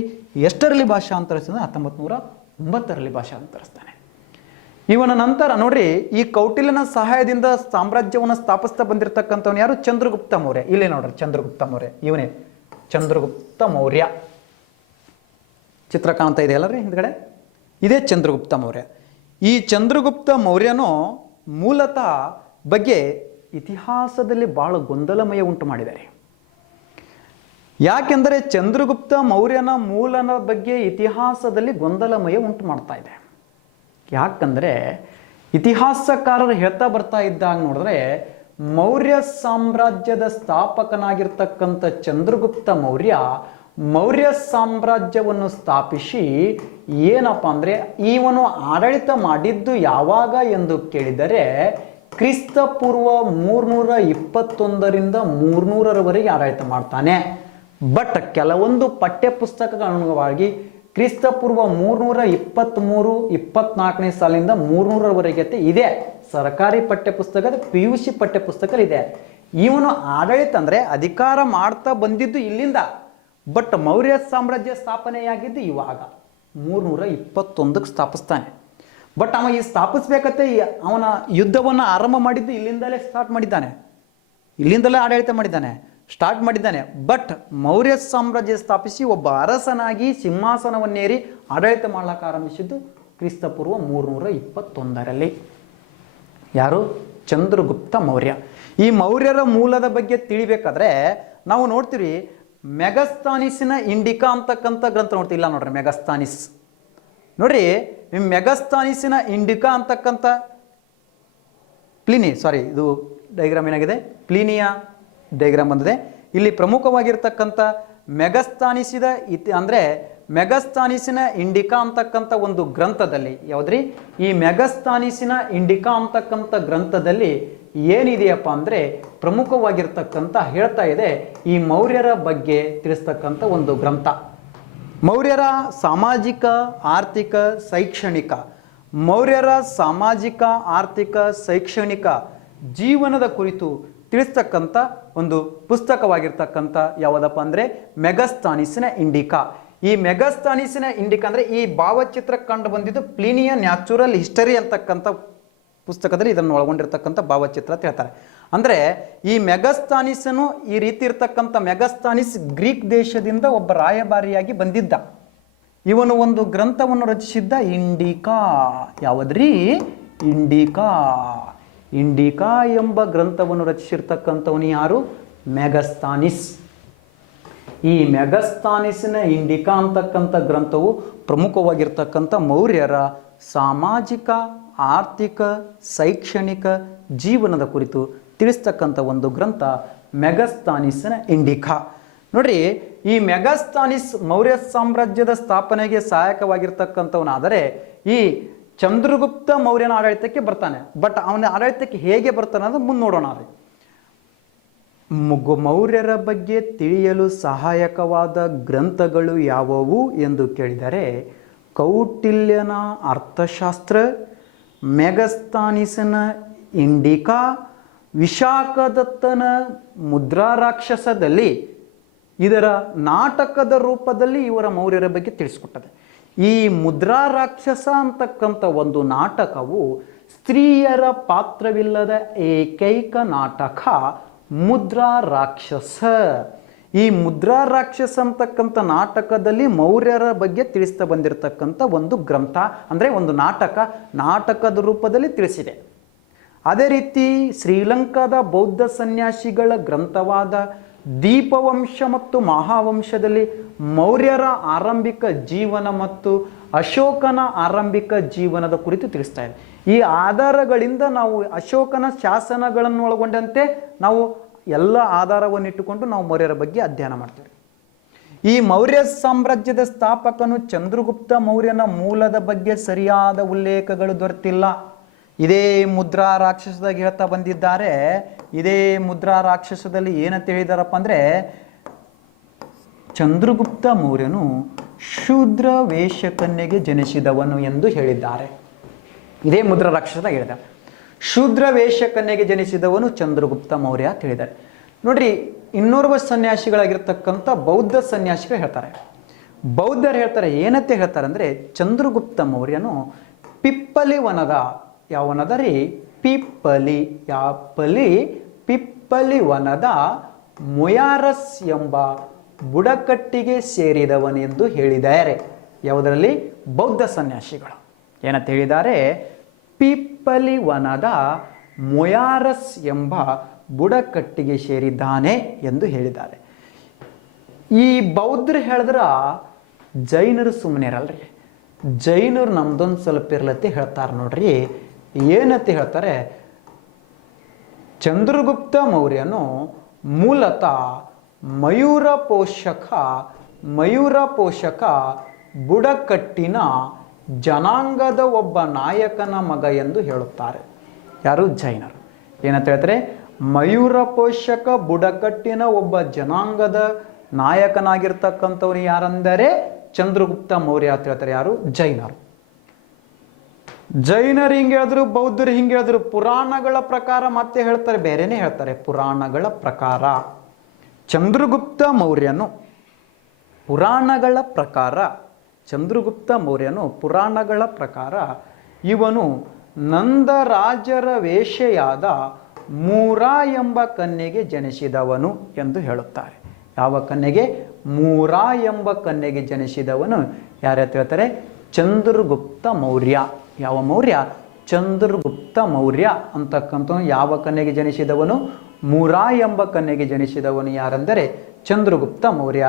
ಎಷ್ಟರಲ್ಲಿ ಭಾಷಾಂತರಿಸಿದ? 1909ರಲ್ಲಿ ಭಾಷಾಂತರಿಸ್ತಾನೆ. ಇವನ ನಂತರ ನೋಡ್ರಿ, ಈ ಕೌಟಿಲ್ಯನ ಸಹಾಯದಿಂದ ಸಾಮ್ರಾಜ್ಯವನ್ನು ಸ್ಥಾಪಿಸ್ತಾ ಬಂದಿರತಕ್ಕಂಥವನು ಯಾರು? ಚಂದ್ರಗುಪ್ತ ಮೌರ್ಯ. ಇಲ್ಲೇ ನೋಡ್ರಿ, ಚಂದ್ರಗುಪ್ತ ಮೌರ್ಯ ಇವನೇ ಚಂದ್ರಗುಪ್ತ ಮೌರ್ಯ. ಚಿತ್ರ ಕಾಣ್ತಾ ಇದೆಯಲ್ಲರಿ ಹಿಂದ್ಗಡೆ, ಇದೇ ಚಂದ್ರಗುಪ್ತ ಮೌರ್ಯ. ಈ ಚಂದ್ರಗುಪ್ತ ಮೌರ್ಯನು ಮೂಲತಃ ಬಗ್ಗೆ ಇತಿಹಾಸದಲ್ಲಿ ಬಹಳ ಗೊಂದಲಮಯ ಉಂಟು ಮಾಡಿದ್ದಾರೆ. ಯಾಕೆಂದರೆ ಚಂದ್ರಗುಪ್ತ ಮೌರ್ಯನ ಮೂಲನ ಬಗ್ಗೆ ಇತಿಹಾಸದಲ್ಲಿ ಗೊಂದಲಮಯ ಉಂಟು ಮಾಡ್ತಾ ಇದೆ. ಯಾಕಂದರೆ ಇತಿಹಾಸಕಾರರು ಹೇಳ್ತಾ ಬರ್ತಾ ಇದ್ದಾಗ ನೋಡಿದ್ರೆ, ಮೌರ್ಯ ಸಾಮ್ರಾಜ್ಯದ ಸ್ಥಾಪಕನಾಗಿರ್ತಕ್ಕಂಥ ಚಂದ್ರಗುಪ್ತ ಮೌರ್ಯ ಸಾಮ್ರಾಜ್ಯವನ್ನು ಸ್ಥಾಪಿಸಿ ಏನಪ್ಪ ಅಂದರೆ ಇವನು ಆಡಳಿತ ಮಾಡಿದ್ದು ಯಾವಾಗ ಎಂದು ಕೇಳಿದರೆ ಕ್ರಿಸ್ತಪೂರ್ವ 321ರಿಂದ 300ರವರೆಗೆ ಆಡಳಿತ ಮಾಡ್ತಾನೆ. ಬಟ್ ಕೆಲವೊಂದು ಪಠ್ಯ ಪುಸ್ತಕಗಳ ಅನುಗುಣವಾಗಿ ಕ್ರಿಸ್ತಪೂರ್ವ 323-24ನೇ ಸಾಲಿನಿಂದ 300ರವರೆಗೆ ಇದೆ. ಸರ್ಕಾರಿ ಪಠ್ಯಪುಸ್ತಕದ PUC ಪಠ್ಯಪುಸ್ತಕ ಇದೆ. ಇವನು ಆಡಳಿತ ಅಂದರೆ ಅಧಿಕಾರ ಮಾಡ್ತಾ ಬಂದಿದ್ದು ಇಲ್ಲಿಂದ, ಬಟ್ ಮೌರ್ಯ ಸಾಮ್ರಾಜ್ಯ ಸ್ಥಾಪನೆಯಾಗಿದ್ದು ಇವಾಗ. 321ಕ್ಕೆ ಸ್ಥಾಪಿಸ್ತಾನೆ. ಬಟ್ ಅವ ಈ ಸ್ಥಾಪಿಸ್ಬೇಕಂತೆ ಅವನ ಯುದ್ಧವನ್ನು ಆರಂಭ ಮಾಡಿದ್ದು ಇಲ್ಲಿಂದಲೇ ಸ್ಟಾರ್ಟ್ ಮಾಡಿದ್ದಾನೆ, ಇಲ್ಲಿಂದಲೇ ಆಡಳಿತ ಮಾಡಿದ್ದಾನೆ, ಸ್ಟಾರ್ಟ್ ಮಾಡಿದ್ದಾನೆ. ಬಟ್ ಮೌರ್ಯ ಸಾಮ್ರಾಜ್ಯ ಸ್ಥಾಪಿಸಿ ಒಬ್ಬ ಅರಸನಾಗಿ ಸಿಂಹಾಸನವನ್ನೇರಿ ಆಡಳಿತ ಮಾಡಲಿಕ್ಕೆ ಆರಂಭಿಸಿದ್ದು ಕ್ರಿಸ್ತಪೂರ್ವ 321ರಲ್ಲಿ. ಯಾರು? ಚಂದ್ರಗುಪ್ತ ಮೌರ್ಯ. ಈ ಮೌರ್ಯರ ಮೂಲದ ಬಗ್ಗೆ ತಿಳಿಬೇಕಾದ್ರೆ ನಾವು ನೋಡ್ತೀವಿ, ಮೆಗಸ್ತಾನಿಸಿನ ಇಂಡಿಕಾ ಅಂತಕ್ಕಂಥ ಗ್ರಂಥ ನೋಡ್ತೀವಿ. ಇಲ್ಲ ನೋಡ್ರಿ, ಮೆಗಸ್ತಾನಿಸ್ ನೋಡ್ರಿ, ಮೆಗಸ್ತಾನಿಸಿನ ಇಂಡಿಕಾ ಅಂತಕ್ಕಂಥ ಇದು ಡೈಗ್ರಾಮ್ ಏನಾಗಿದೆ, ಪ್ಲೀನಿಯ ಡೈಗ್ರಾಮ್ ಬಂದಿದೆ. ಇಲ್ಲಿ ಪ್ರಮುಖವಾಗಿರ್ತಕ್ಕಂಥ ಮೆಗಸ್ತಾನಿಸಿದ ಅಂದರೆ ಮೆಗಸ್ತಾನಿಸಿನ ಇಂಡಿಕಾ ಅಂತಕ್ಕಂಥ ಒಂದು ಗ್ರಂಥದಲ್ಲಿ, ಯಾವುದ್ರಿ ಈ ಮೆಗಸ್ತಾನಿಸಿನ ಇಂಡಿಕಾ ಅಂತಕ್ಕಂಥ ಗ್ರಂಥದಲ್ಲಿ ಏನಿದೆಯಪ್ಪ ಅಂದರೆ ಪ್ರಮುಖವಾಗಿರ್ತಕ್ಕಂಥ ಹೇಳ್ತಾ ಇದೆ ಈ ಮೌರ್ಯರ ಬಗ್ಗೆ ತಿಳಿಸ್ತಕ್ಕಂಥ ಒಂದು ಗ್ರಂಥ. ಮೌರ್ಯರ ಸಾಮಾಜಿಕ ಆರ್ಥಿಕ ಶೈಕ್ಷಣಿಕ, ಮೌರ್ಯರ ಸಾಮಾಜಿಕ ಆರ್ಥಿಕ ಶೈಕ್ಷಣಿಕ ಜೀವನದ ಕುರಿತು ತಿಳಿಸ್ತಕ್ಕಂಥ ಒಂದು ಪುಸ್ತಕವಾಗಿರ್ತಕ್ಕಂಥ ಯಾವುದಪ್ಪ ಅಂದರೆ ಮೆಗಸ್ತಾನಿಸಿನ ಇಂಡಿಕಾ. ಈ ಮೆಗಸ್ತಾನಿಸಿನ ಇಂಡಿಕಾ ಅಂದರೆ ಈ ಭಾವಚಿತ್ರ ಕಂಡು ಬಂದಿದ್ದು ಪ್ಲೀನಿಯ ನ್ಯಾಚುರಲ್ ಹಿಸ್ಟರಿ ಅಂತಕ್ಕಂಥ ಪುಸ್ತಕದಲ್ಲಿ ಇದನ್ನು ಒಳಗೊಂಡಿರ್ತಕ್ಕಂಥ ಭಾವಚಿತ್ರ ಅಂತ ಹೇಳ್ತಾರೆ. ಅಂದರೆ ಈ ಮೆಗಸ್ತಾನಿಸನು ಈ ರೀತಿ ಇರ್ತಕ್ಕಂಥ ಮೆಗಸ್ತಾನಿಸ್ ಗ್ರೀಕ್ ದೇಶದಿಂದ ಒಬ್ಬ ರಾಯಭಾರಿಯಾಗಿ ಬಂದಿದ್ದ. ಇವನು ಒಂದು ಗ್ರಂಥವನ್ನು ರಚಿಸಿದ್ದ, ಇಂಡಿಕಾ. ಯಾವುದ್ರಿ? ಇಂಡಿಕಾ. ಇಂಡಿಕಾ ಎಂಬ ಗ್ರಂಥವನ್ನು ರಚಿಸಿರ್ತಕ್ಕಂಥವನು ಯಾರು? ಮೆಗಸ್ತಾನಿಸ್. ಈ ಮೆಗಸ್ತಾನಿಸಿನ ಇಂಡಿಕಾ ಅಂತಕ್ಕಂಥ ಗ್ರಂಥವು ಪ್ರಮುಖವಾಗಿರ್ತಕ್ಕಂಥ ಮೌರ್ಯರ ಸಾಮಾಜಿಕ ಆರ್ಥಿಕ ಶೈಕ್ಷಣಿಕ ಜೀವನದ ಕುರಿತು ತಿಳಿಸ್ತಕ್ಕಂಥ ಒಂದು ಗ್ರಂಥ ಮೆಗಸ್ತಾನಿಸಿನ ಇಂಡಿಕಾ. ನೋಡ್ರಿ, ಈ ಮೆಗಸ್ತಾನಿಸ್ ಮೌರ್ಯ ಸಾಮ್ರಾಜ್ಯದ ಸ್ಥಾಪನೆಗೆ ಸಹಾಯಕವಾಗಿರ್ತಕ್ಕಂಥವನಾದರೆ ಈ ಚಂದ್ರಗುಪ್ತ ಮೌರ್ಯನ ಆಡಳಿತಕ್ಕೆ ಬರ್ತಾನೆ. ಬಟ್ ಅವನ ಆಡಳಿತಕ್ಕೆ ಹೇಗೆ ಬರ್ತಾನೆ ಅನ್ನೋದು ಮುಂದೆ ನೋಡೋಣ. ಮೌರ್ಯರ ಬಗ್ಗೆ ತಿಳಿಯಲು ಸಹಾಯಕವಾದ ಗ್ರಂಥಗಳು ಯಾವುವು ಎಂದು ಕೇಳಿದರೆ ಕೌಟಿಲ್ಯನ ಅರ್ಥಶಾಸ್ತ್ರ, ಮೆಗಸ್ತಾನಿಸನ ಇಂಡಿಕಾ, ವಿಶಾಖದತ್ತನ ಮುದ್ರಾ ರಾಕ್ಷಸದಲ್ಲಿ ಇದರ ನಾಟಕದ ರೂಪದಲ್ಲಿ ಇವರ ಮೌರ್ಯರ ಬಗ್ಗೆ ತಿಳಿಸ್ಕೊಟ್ಟದೆ. ಈ ಮುದ್ರಾ ರಾಕ್ಷಸ ಅಂತಕ್ಕಂಥ ಒಂದು ನಾಟಕವು ಸ್ತ್ರೀಯರ ಪಾತ್ರವಿಲ್ಲದ ಏಕೈಕ ನಾಟಕ ಮುದ್ರಾ ರಾಕ್ಷಸ. ಈ ಮುದ್ರಾ ರಾಕ್ಷಸ ಅಂತಕ್ಕಂಥ ನಾಟಕದಲ್ಲಿ ಮೌರ್ಯರ ಬಗ್ಗೆ ತಿಳಿಸ್ತಾ ಬಂದಿರತಕ್ಕಂಥ ಒಂದು ಗ್ರಂಥ, ಅಂದರೆ ಒಂದು ನಾಟಕದ ರೂಪದಲ್ಲಿ ತಿಳಿಸಿದೆ. ಅದೇ ರೀತಿ ಶ್ರೀಲಂಕಾದ ಬೌದ್ಧ ಸನ್ಯಾಸಿಗಳ ಗ್ರಂಥವಾದ ದೀಪವಂಶ ಮತ್ತು ಮಹಾವಂಶದಲ್ಲಿ ಮೌರ್ಯರ ಆರಂಭಿಕ ಜೀವನ ಮತ್ತು ಅಶೋಕನ ಆರಂಭಿಕ ಜೀವನದ ಕುರಿತು ತಿಳಿಸ್ತಾ ಇದೆ. ಈ ಆಧಾರಗಳಿಂದ ನಾವು ಅಶೋಕನ ಶಾಸನಗಳನ್ನು ಒಳಗೊಂಡಂತೆ ನಾವು ಎಲ್ಲ ಆಧಾರವನ್ನು ಇಟ್ಟುಕೊಂಡು ನಾವು ಮೌರ್ಯರ ಬಗ್ಗೆ ಅಧ್ಯಯನ ಮಾಡ್ತೇವೆ. ಈ ಮೌರ್ಯ ಸಾಮ್ರಾಜ್ಯದ ಸ್ಥಾಪಕನು ಚಂದ್ರಗುಪ್ತ ಮೌರ್ಯನ ಮೂಲದ ಬಗ್ಗೆ ಸರಿಯಾದ ಉಲ್ಲೇಖಗಳು ದೊರೆತಿಲ್ಲ. ಇದೇ ಮುದ್ರಾ ರಾಕ್ಷಸದಾಗ ಹೇಳ್ತಾ ಬಂದಿದ್ದಾರೆ. ಇದೇ ಮುದ್ರಾ ರಾಕ್ಷಸದಲ್ಲಿ ಏನಂತ ಹೇಳಿದಾರಪ್ಪ ಅಂದರೆ ಚಂದ್ರಗುಪ್ತ ಮೌರ್ಯನು ಶೂದ್ರ ವೇಷಕನ್ಯೆಗೆ ಜನಿಸಿದವನು ಎಂದು ಹೇಳಿದ್ದಾರೆ. ಇದೇ ಮುದ್ರಾ ರಾಕ್ಷಸದಾಗ ಹೇಳಿದ ಶೂದ್ರ ವೇಷಕನ್ಯೆಗೆ ಜನಿಸಿದವನು ಚಂದ್ರಗುಪ್ತ ಮೌರ್ಯ ಅಂತ ಹೇಳಿದ್ದಾರೆ. ನೋಡ್ರಿ, ಇನ್ನೋರ್ವ ಸನ್ಯಾಸಿಗಳಾಗಿರ್ತಕ್ಕಂಥ ಬೌದ್ಧ ಸನ್ಯಾಸಿಗಳು ಹೇಳ್ತಾರೆ. ಬೌದ್ಧರು ಹೇಳ್ತಾರೆ, ಏನಂತ ಹೇಳ್ತಾರೆ ಅಂದರೆ ಚಂದ್ರಗುಪ್ತ ಮೌರ್ಯನು ಪಿಪ್ಪಲಿ ವನದ, ಯಾವ ವನದ ರೀ? ಪಿಪ್ಪಲಿ ವನದ ಮೊಯಾರಸ್ ಎಂಬ ಬುಡಕಟ್ಟಿಗೆ ಸೇರಿದವನೆಂದು ಹೇಳಿದ್ದಾರೆ. ಯಾವುದರಲ್ಲಿ? ಬೌದ್ಧ ಸನ್ಯಾಸಿಗಳು ಏನಂತ ಹೇಳಿದ್ದಾರೆ? ಪಿಪ್ಪಲಿ ವನದ ಮೊಯಾರಸ್ ಎಂಬ ಬುಡಕಟ್ಟಿಗೆ ಸೇರಿದ್ದಾನೆ ಎಂದು ಹೇಳಿದ್ದಾರೆ. ಈ ಬೌದ್ಧರು ಹೇಳಿದ್ರ ಜೈನರು ಸುಮ್ಮನೆ ಇರಲ್ರಿ. ಜೈನರು ನಮ್ದೊಂದು ಸ್ವಲ್ಪ ಇರ್ಲತ್ತೆ ಹೇಳ್ತಾರೆ. ನೋಡ್ರಿ, ಏನಂತ ಹೇಳ್ತಾರೆ? ಚಂದ್ರಗುಪ್ತ ಮೌರ್ಯನು ಮೂಲತಃ ಮಯೂರ ಪೋಷಕ ಬುಡಕಟ್ಟಿನ ಜನಾಂಗದ ಒಬ್ಬ ನಾಯಕನ ಮಗ ಎಂದು ಹೇಳುತ್ತಾರೆ. ಯಾರು? ಜೈನರು. ಏನಂತ ಹೇಳ್ತಾರೆ? ಮಯೂರ ಪೋಷಕ ಬುಡಕಟ್ಟಿನ ಒಬ್ಬ ಜನಾಂಗದ ನಾಯಕನಾಗಿರ್ತಕ್ಕಂಥವ್ರು ಯಾರಂದರೆ ಚಂದ್ರಗುಪ್ತ ಮೌರ್ಯ ಅಂತ ಹೇಳ್ತಾರೆ. ಯಾರು? ಜೈನರು. ಜೈನರು ಹಿಂಗೆ ಹೇಳಿದ್ರು, ಬೌದ್ಧರು ಹಿಂಗೆ ಹೇಳಿದ್ರು. ಪುರಾಣಗಳ ಪ್ರಕಾರ ಮತ್ತೆ ಹೇಳ್ತಾರೆ, ಬೇರೆನೇ ಹೇಳ್ತಾರೆ. ಪುರಾಣಗಳ ಪ್ರಕಾರ ಚಂದ್ರಗುಪ್ತ ಮೌರ್ಯನು, ಪುರಾಣಗಳ ಪ್ರಕಾರ ಚಂದ್ರಗುಪ್ತ ಮೌರ್ಯನು ಪುರಾಣಗಳ ಪ್ರಕಾರ ಇವನು ನಂದರಾಜರ ವೇಶ್ಯೆಯಾದ ಮೂರಾ ಎಂಬ ಕನ್ಯೆಗೆ ಜನಿಸಿದವನು ಎಂದು ಹೇಳುತ್ತಾರೆ. ಯಾವ ಕನ್ಯೆಗೆ? ಮೂರಾ ಎಂಬ ಕನ್ಯೆಗೆ ಜನಿಸಿದವನು ಯಾರು ಹೇಳ್ತಾರೆ? ಚಂದ್ರಗುಪ್ತ ಮೌರ್ಯ. ಯಾವ ಮೌರ್ಯ? ಚಂದ್ರಗುಪ್ತ ಮೌರ್ಯ ಅಂತಕ್ಕಂಥ ಯಾವ ಕನ್ಯೆಗೆ ಜನಿಸಿದವನು? ಮೂರಾ ಎಂಬ ಕನ್ಯೆಗೆ ಜನಿಸಿದವನು ಯಾರೆಂದರೆ ಚಂದ್ರಗುಪ್ತ ಮೌರ್ಯ.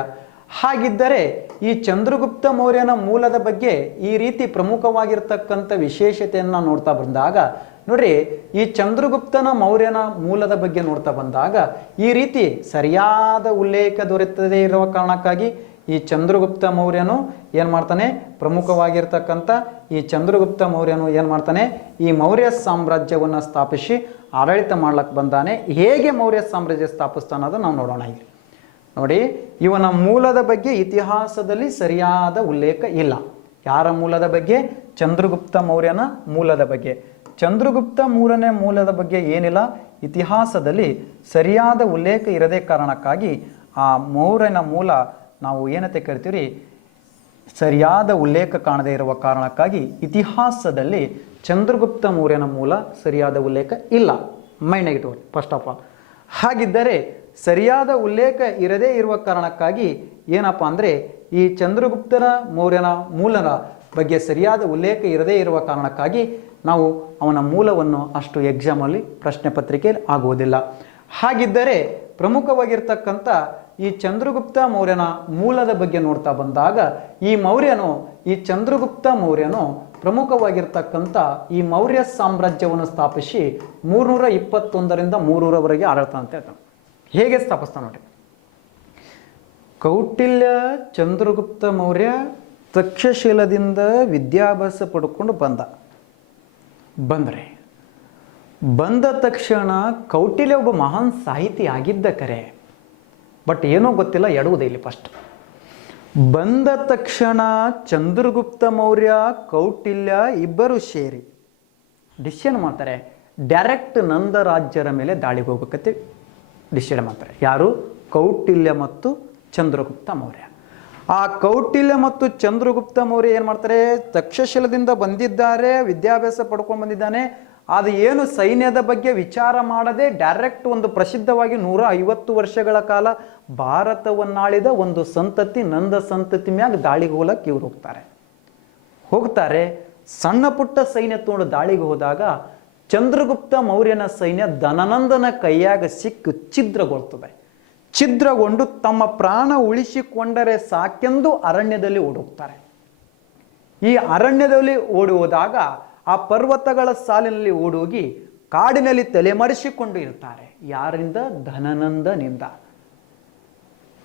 ಹಾಗಿದ್ದರೆ ಈ ಚಂದ್ರಗುಪ್ತ ಮೌರ್ಯನ ಮೂಲದ ಬಗ್ಗೆ ಈ ರೀತಿ ಪ್ರಮುಖವಾಗಿರ್ತಕ್ಕಂಥ ವಿಶೇಷತೆಯನ್ನು ನೋಡ್ತಾ ಬಂದಾಗ ನೋಡ್ರಿ, ಈ ಚಂದ್ರಗುಪ್ತನ ಮೌರ್ಯನ ಮೂಲದ ಬಗ್ಗೆ ನೋಡ್ತಾ ಬಂದಾಗ ಈ ರೀತಿ ಸರಿಯಾದ ಉಲ್ಲೇಖ ದೊರೆತದೇ ಇರುವ ಕಾರಣಕ್ಕಾಗಿ ಈ ಚಂದ್ರಗುಪ್ತ ಮೌರ್ಯನು ಏನು ಮಾಡ್ತಾನೆ? ಪ್ರಮುಖವಾಗಿರ್ತಕ್ಕಂಥ ಈ ಚಂದ್ರಗುಪ್ತ ಮೌರ್ಯನು ಏನು ಮಾಡ್ತಾನೆ? ಈ ಮೌರ್ಯ ಸಾಮ್ರಾಜ್ಯವನ್ನು ಸ್ಥಾಪಿಸಿ ಆಡಳಿತ ಮಾಡ್ಲಿಕ್ಕೆ ಬಂದಾನೆ. ಹೇಗೆ ಮೌರ್ಯ ಸಾಮ್ರಾಜ್ಯ ಸ್ಥಾಪಿಸ್ತಾನೆ ಅನ್ನೋದು ನಾವು ನೋಡೋಣ. ಇಲ್ಲಿ ನೋಡಿ, ಇವನ ಮೂಲದ ಬಗ್ಗೆ ಇತಿಹಾಸದಲ್ಲಿ ಸರಿಯಾದ ಉಲ್ಲೇಖ ಇಲ್ಲ. ಯಾರ ಮೂಲದ ಬಗ್ಗೆ? ಚಂದ್ರಗುಪ್ತ ಮೌರ್ಯನ ಮೂಲದ ಬಗ್ಗೆ. ಚಂದ್ರಗುಪ್ತ ಮೂರನೇ ಮೂಲದ ಬಗ್ಗೆ ಏನಿಲ್ಲ, ಇತಿಹಾಸದಲ್ಲಿ ಸರಿಯಾದ ಉಲ್ಲೇಖ ಇರದೇ ಕಾರಣಕ್ಕಾಗಿ ಆ ಮೌರ್ಯನ ಮೂಲ ನಾವು ಏನಂತ ಕರಿತೀವಿ? ಸರಿಯಾದ ಉಲ್ಲೇಖ ಕಾಣದೇ ಇರುವ ಕಾರಣಕ್ಕಾಗಿ ಇತಿಹಾಸದಲ್ಲಿ ಚಂದ್ರಗುಪ್ತ ಮೌರ್ಯನ ಮೂಲ ಸರಿಯಾದ ಉಲ್ಲೇಖ ಇಲ್ಲ. -, ಫಸ್ಟ್ ಆಫ್ ಆಲ್. ಹಾಗಿದ್ದರೆ ಸರಿಯಾದ ಉಲ್ಲೇಖ ಇರದೇ ಇರುವ ಕಾರಣಕ್ಕಾಗಿ ಏನಪ್ಪ ಅಂದರೆ ಈ ಚಂದ್ರಗುಪ್ತನ ಮೌರ್ಯನ ಮೂಲನ ಬಗ್ಗೆ ಸರಿಯಾದ ಉಲ್ಲೇಖ ಇರದೇ ಇರುವ ಕಾರಣಕ್ಕಾಗಿ ನಾವು ಅವನ ಮೂಲವನ್ನು ಅಷ್ಟು ಎಕ್ಸಾಮಲ್ಲಿ ಪ್ರಶ್ನೆ ಪತ್ರಿಕೆಯಲ್ಲಿ ಆಗುವುದಿಲ್ಲ. ಹಾಗಿದ್ದರೆ ಪ್ರಮುಖವಾಗಿರ್ತಕ್ಕಂಥ ಈ ಚಂದ್ರಗುಪ್ತ ಮೌರ್ಯನ ಮೂಲದ ಬಗ್ಗೆ ನೋಡ್ತಾ ಬಂದಾಗ ಈ ಚಂದ್ರಗುಪ್ತ ಮೌರ್ಯನು ಪ್ರಮುಖವಾಗಿರ್ತಕ್ಕಂಥ ಈ ಮೌರ್ಯ ಸಾಮ್ರಾಜ್ಯವನ್ನು ಸ್ಥಾಪಿಸಿ 321ರಿಂದ 300ರವರೆಗೆ ಆಡಳಿತ ಅಂತ ಹೇಳ್ತಾನೆ. ಹೇಗೆ ಸ್ಥಾಪಿಸ್ತಾನೆ ನೋಡಿ. ಕೌಟಿಲ್ಯ ಚಂದ್ರಗುಪ್ತ ಮೌರ್ಯ ತಕ್ಷಶಿಲದಿಂದ ವಿದ್ಯಾಭ್ಯಾಸ ಪಡ್ಕೊಂಡು ಬಂದ ತಕ್ಷಣ ಕೌಟಿಲ್ಯ ಒಬ್ಬ ಮಹಾನ್ ಸಾಹಿತಿ ಆಗಿದ್ದ ಕರೆ, ಬಟ್ ಏನೋ ಗೊತ್ತಿಲ್ಲ, ಎಡುವುದೇ ಇಲ್ಲಿ ಫಸ್ಟ್. ಬಂದ ತಕ್ಷಣ ಚಂದ್ರಗುಪ್ತ ಮೌರ್ಯ ಕೌಟಿಲ್ಯ ಇಬ್ಬರು ಸೇರಿ ಡಿಸಿಷನ್ ಮಾಡ್ತಾರೆ, ಡೈರೆಕ್ಟ್ ನಂದರಾಜ್ಯರ ಮೇಲೆ ದಾಳಿಗೆ ಹೋಗ್ಬೇಕಂತ ಡಿಸಿಷನ್ ಮಾಡ್ತಾರೆ. ಯಾರು? ಕೌಟಿಲ್ಯ ಮತ್ತು ಚಂದ್ರಗುಪ್ತ ಮೌರ್ಯ. ಆ ಕೌಟಿಲ್ಯ ಮತ್ತು ಚಂದ್ರಗುಪ್ತ ಮೌರ್ಯ ಏನು ಮಾಡ್ತಾರೆ? ತಕ್ಷಶಿಲದಿಂದ ಬಂದಿದ್ದಾರೆ, ವಿದ್ಯಾಭ್ಯಾಸ ಪಡ್ಕೊಂಡು ಬಂದಿದ್ದಾನೆ. ಅದು ಏನು ಸೈನ್ಯದ ಬಗ್ಗೆ ವಿಚಾರ ಮಾಡದೆ ಡೈರೆಕ್ಟ್ ಒಂದು ಪ್ರಸಿದ್ಧವಾಗಿ 150 ವರ್ಷಗಳ ಕಾಲ ಭಾರತವನ್ನಾಳಿದ ಒಂದು ಸಂತತಿ, ನಂದ ಸಂತತಿ ಮ್ಯಾಗ ದಾಳಿಗೆ ಹೋಗ್ಲಕ್ಕೆ ಇವ್ರು ಹೋಗ್ತಾರೆ. ಸಣ್ಣ ಪುಟ್ಟ ಸೈನ್ಯ ತಗೊಂಡು ದಾಳಿಗೆ ಹೋದಾಗ ಚಂದ್ರಗುಪ್ತ ಮೌರ್ಯನ ಸೈನ್ಯ ಧನನಂದನ ಕೈಯಾಗ ಸಿಕ್ಕು ಛಿದ್ರಗೊಂಡು ತಮ್ಮ ಪ್ರಾಣ ಉಳಿಸಿಕೊಂಡರೆ ಸಾಕೆಂದು ಅರಣ್ಯದಲ್ಲಿ ಓಡೋಗ್ತಾರೆ. ಈ ಅರಣ್ಯದಲ್ಲಿ ಓಡಿ ಹೋದಾಗ ಆ ಪರ್ವತಗಳ ಸಾಲಿನಲ್ಲಿ ಓಡೋಗಿ ಕಾಡಿನಲ್ಲಿ ತಲೆಮರೆಸಿಕೊಂಡು ಇರ್ತಾರೆ. ಯಾರಿಂದ? ಧನನಂದನಿಂದ.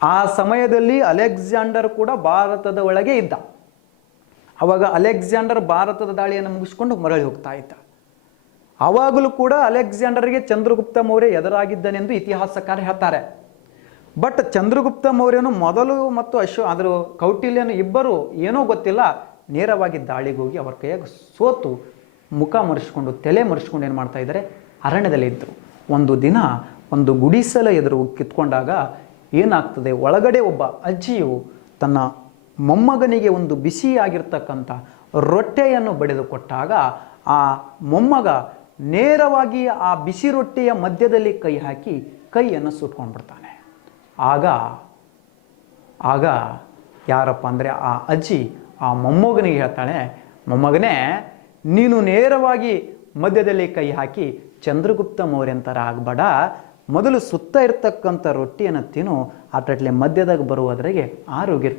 ಆ ಸಮಯದಲ್ಲಿ ಅಲೆಕ್ಸಾಂಡರ್ ಕೂಡ ಭಾರತದ ಒಳಗೆ ಇದ್ದ. ಅವಾಗ ಅಲೆಕ್ಸಾಂಡರ್ ಭಾರತದ ದಾಳಿಯನ್ನು ಮುಗಿಸ್ಕೊಂಡು ಮರಳಿ ಹೋಗ್ತಾ ಇದ್ದ. ಅವಾಗಲೂ ಕೂಡ ಅಲೆಕ್ಸಾಂಡರ್ಗೆ ಚಂದ್ರಗುಪ್ತ ಮೌರ್ಯ ಎದುರಾಗಿದ್ದನೆಂದು ಇತಿಹಾಸಕಾರ ಹೇಳ್ತಾರೆ. ಬಟ್ ಚಂದ್ರಗುಪ್ತ ಮೌರ್ಯನು ಮೊದಲು ಮತ್ತು ಅದರ ಕೌಟಿಲ್ಯನು ಇಬ್ಬರು ಏನೋ ಗೊತ್ತಿಲ್ಲ, ನೇರವಾಗಿ ದಾಳಿಗೆ ಹೋಗಿ ಅವರ ಕೈಯಾಗ ಸೋತು ಮುಖ ಮರೆಸ್ಕೊಂಡು ತಲೆ ಮರೆಸ್ಕೊಂಡು ಏನು ಮಾಡ್ತಾ ಇದ್ದಾರೆ? ಅರಣ್ಯದಲ್ಲಿ ಇದ್ದರು. ಒಂದು ದಿನ ಒಂದು ಗುಡಿಸಲ ಎದುರು ಕಿತ್ಕೊಂಡಾಗ ಏನಾಗ್ತದೆ? ಒಳಗಡೆ ಒಬ್ಬ ಅಜ್ಜಿಯು ತನ್ನ ಮೊಮ್ಮಗನಿಗೆ ಒಂದು ಬಿಸಿಯಾಗಿರ್ತಕ್ಕಂಥ ರೊಟ್ಟೆಯನ್ನು ಬಡಿದು ಕೊಟ್ಟಾಗ ಆ ಮೊಮ್ಮಗ ನೇರವಾಗಿ ಆ ಬಿಸಿ ರೊಟ್ಟಿಯ ಮಧ್ಯದಲ್ಲಿ ಕೈ ಹಾಕಿ ಕೈಯನ್ನು ಸುಟ್ಕೊಂಡು ಬಿಡ್ತಾನೆ. ಆಗ ಯಾರಪ್ಪ ಅಂದರೆ ಆ ಅಜ್ಜಿ ಆ ಮೊಮ್ಮಗನಿಗೆ ಹೇಳ್ತಾಳೆ, ಮೊಮ್ಮಗನೇ, ನೀನು ನೇರವಾಗಿ ಮಧ್ಯದಲ್ಲಿ ಕೈ ಹಾಕಿ ಚಂದ್ರಗುಪ್ತ ಮೌರ್ಯಂತರ ಆಗಬೇಡ, ಮೊದಲು ಸುತ್ತ ಇರ್ತಕ್ಕಂಥ ರೊಟ್ಟಿಯನ್ನು ತಿನ್ನು, ಅಟ್ಲೆ ಮಧ್ಯದಾಗ ಬರುವುದರಿಗೆ ಆರೋಗ್ಯ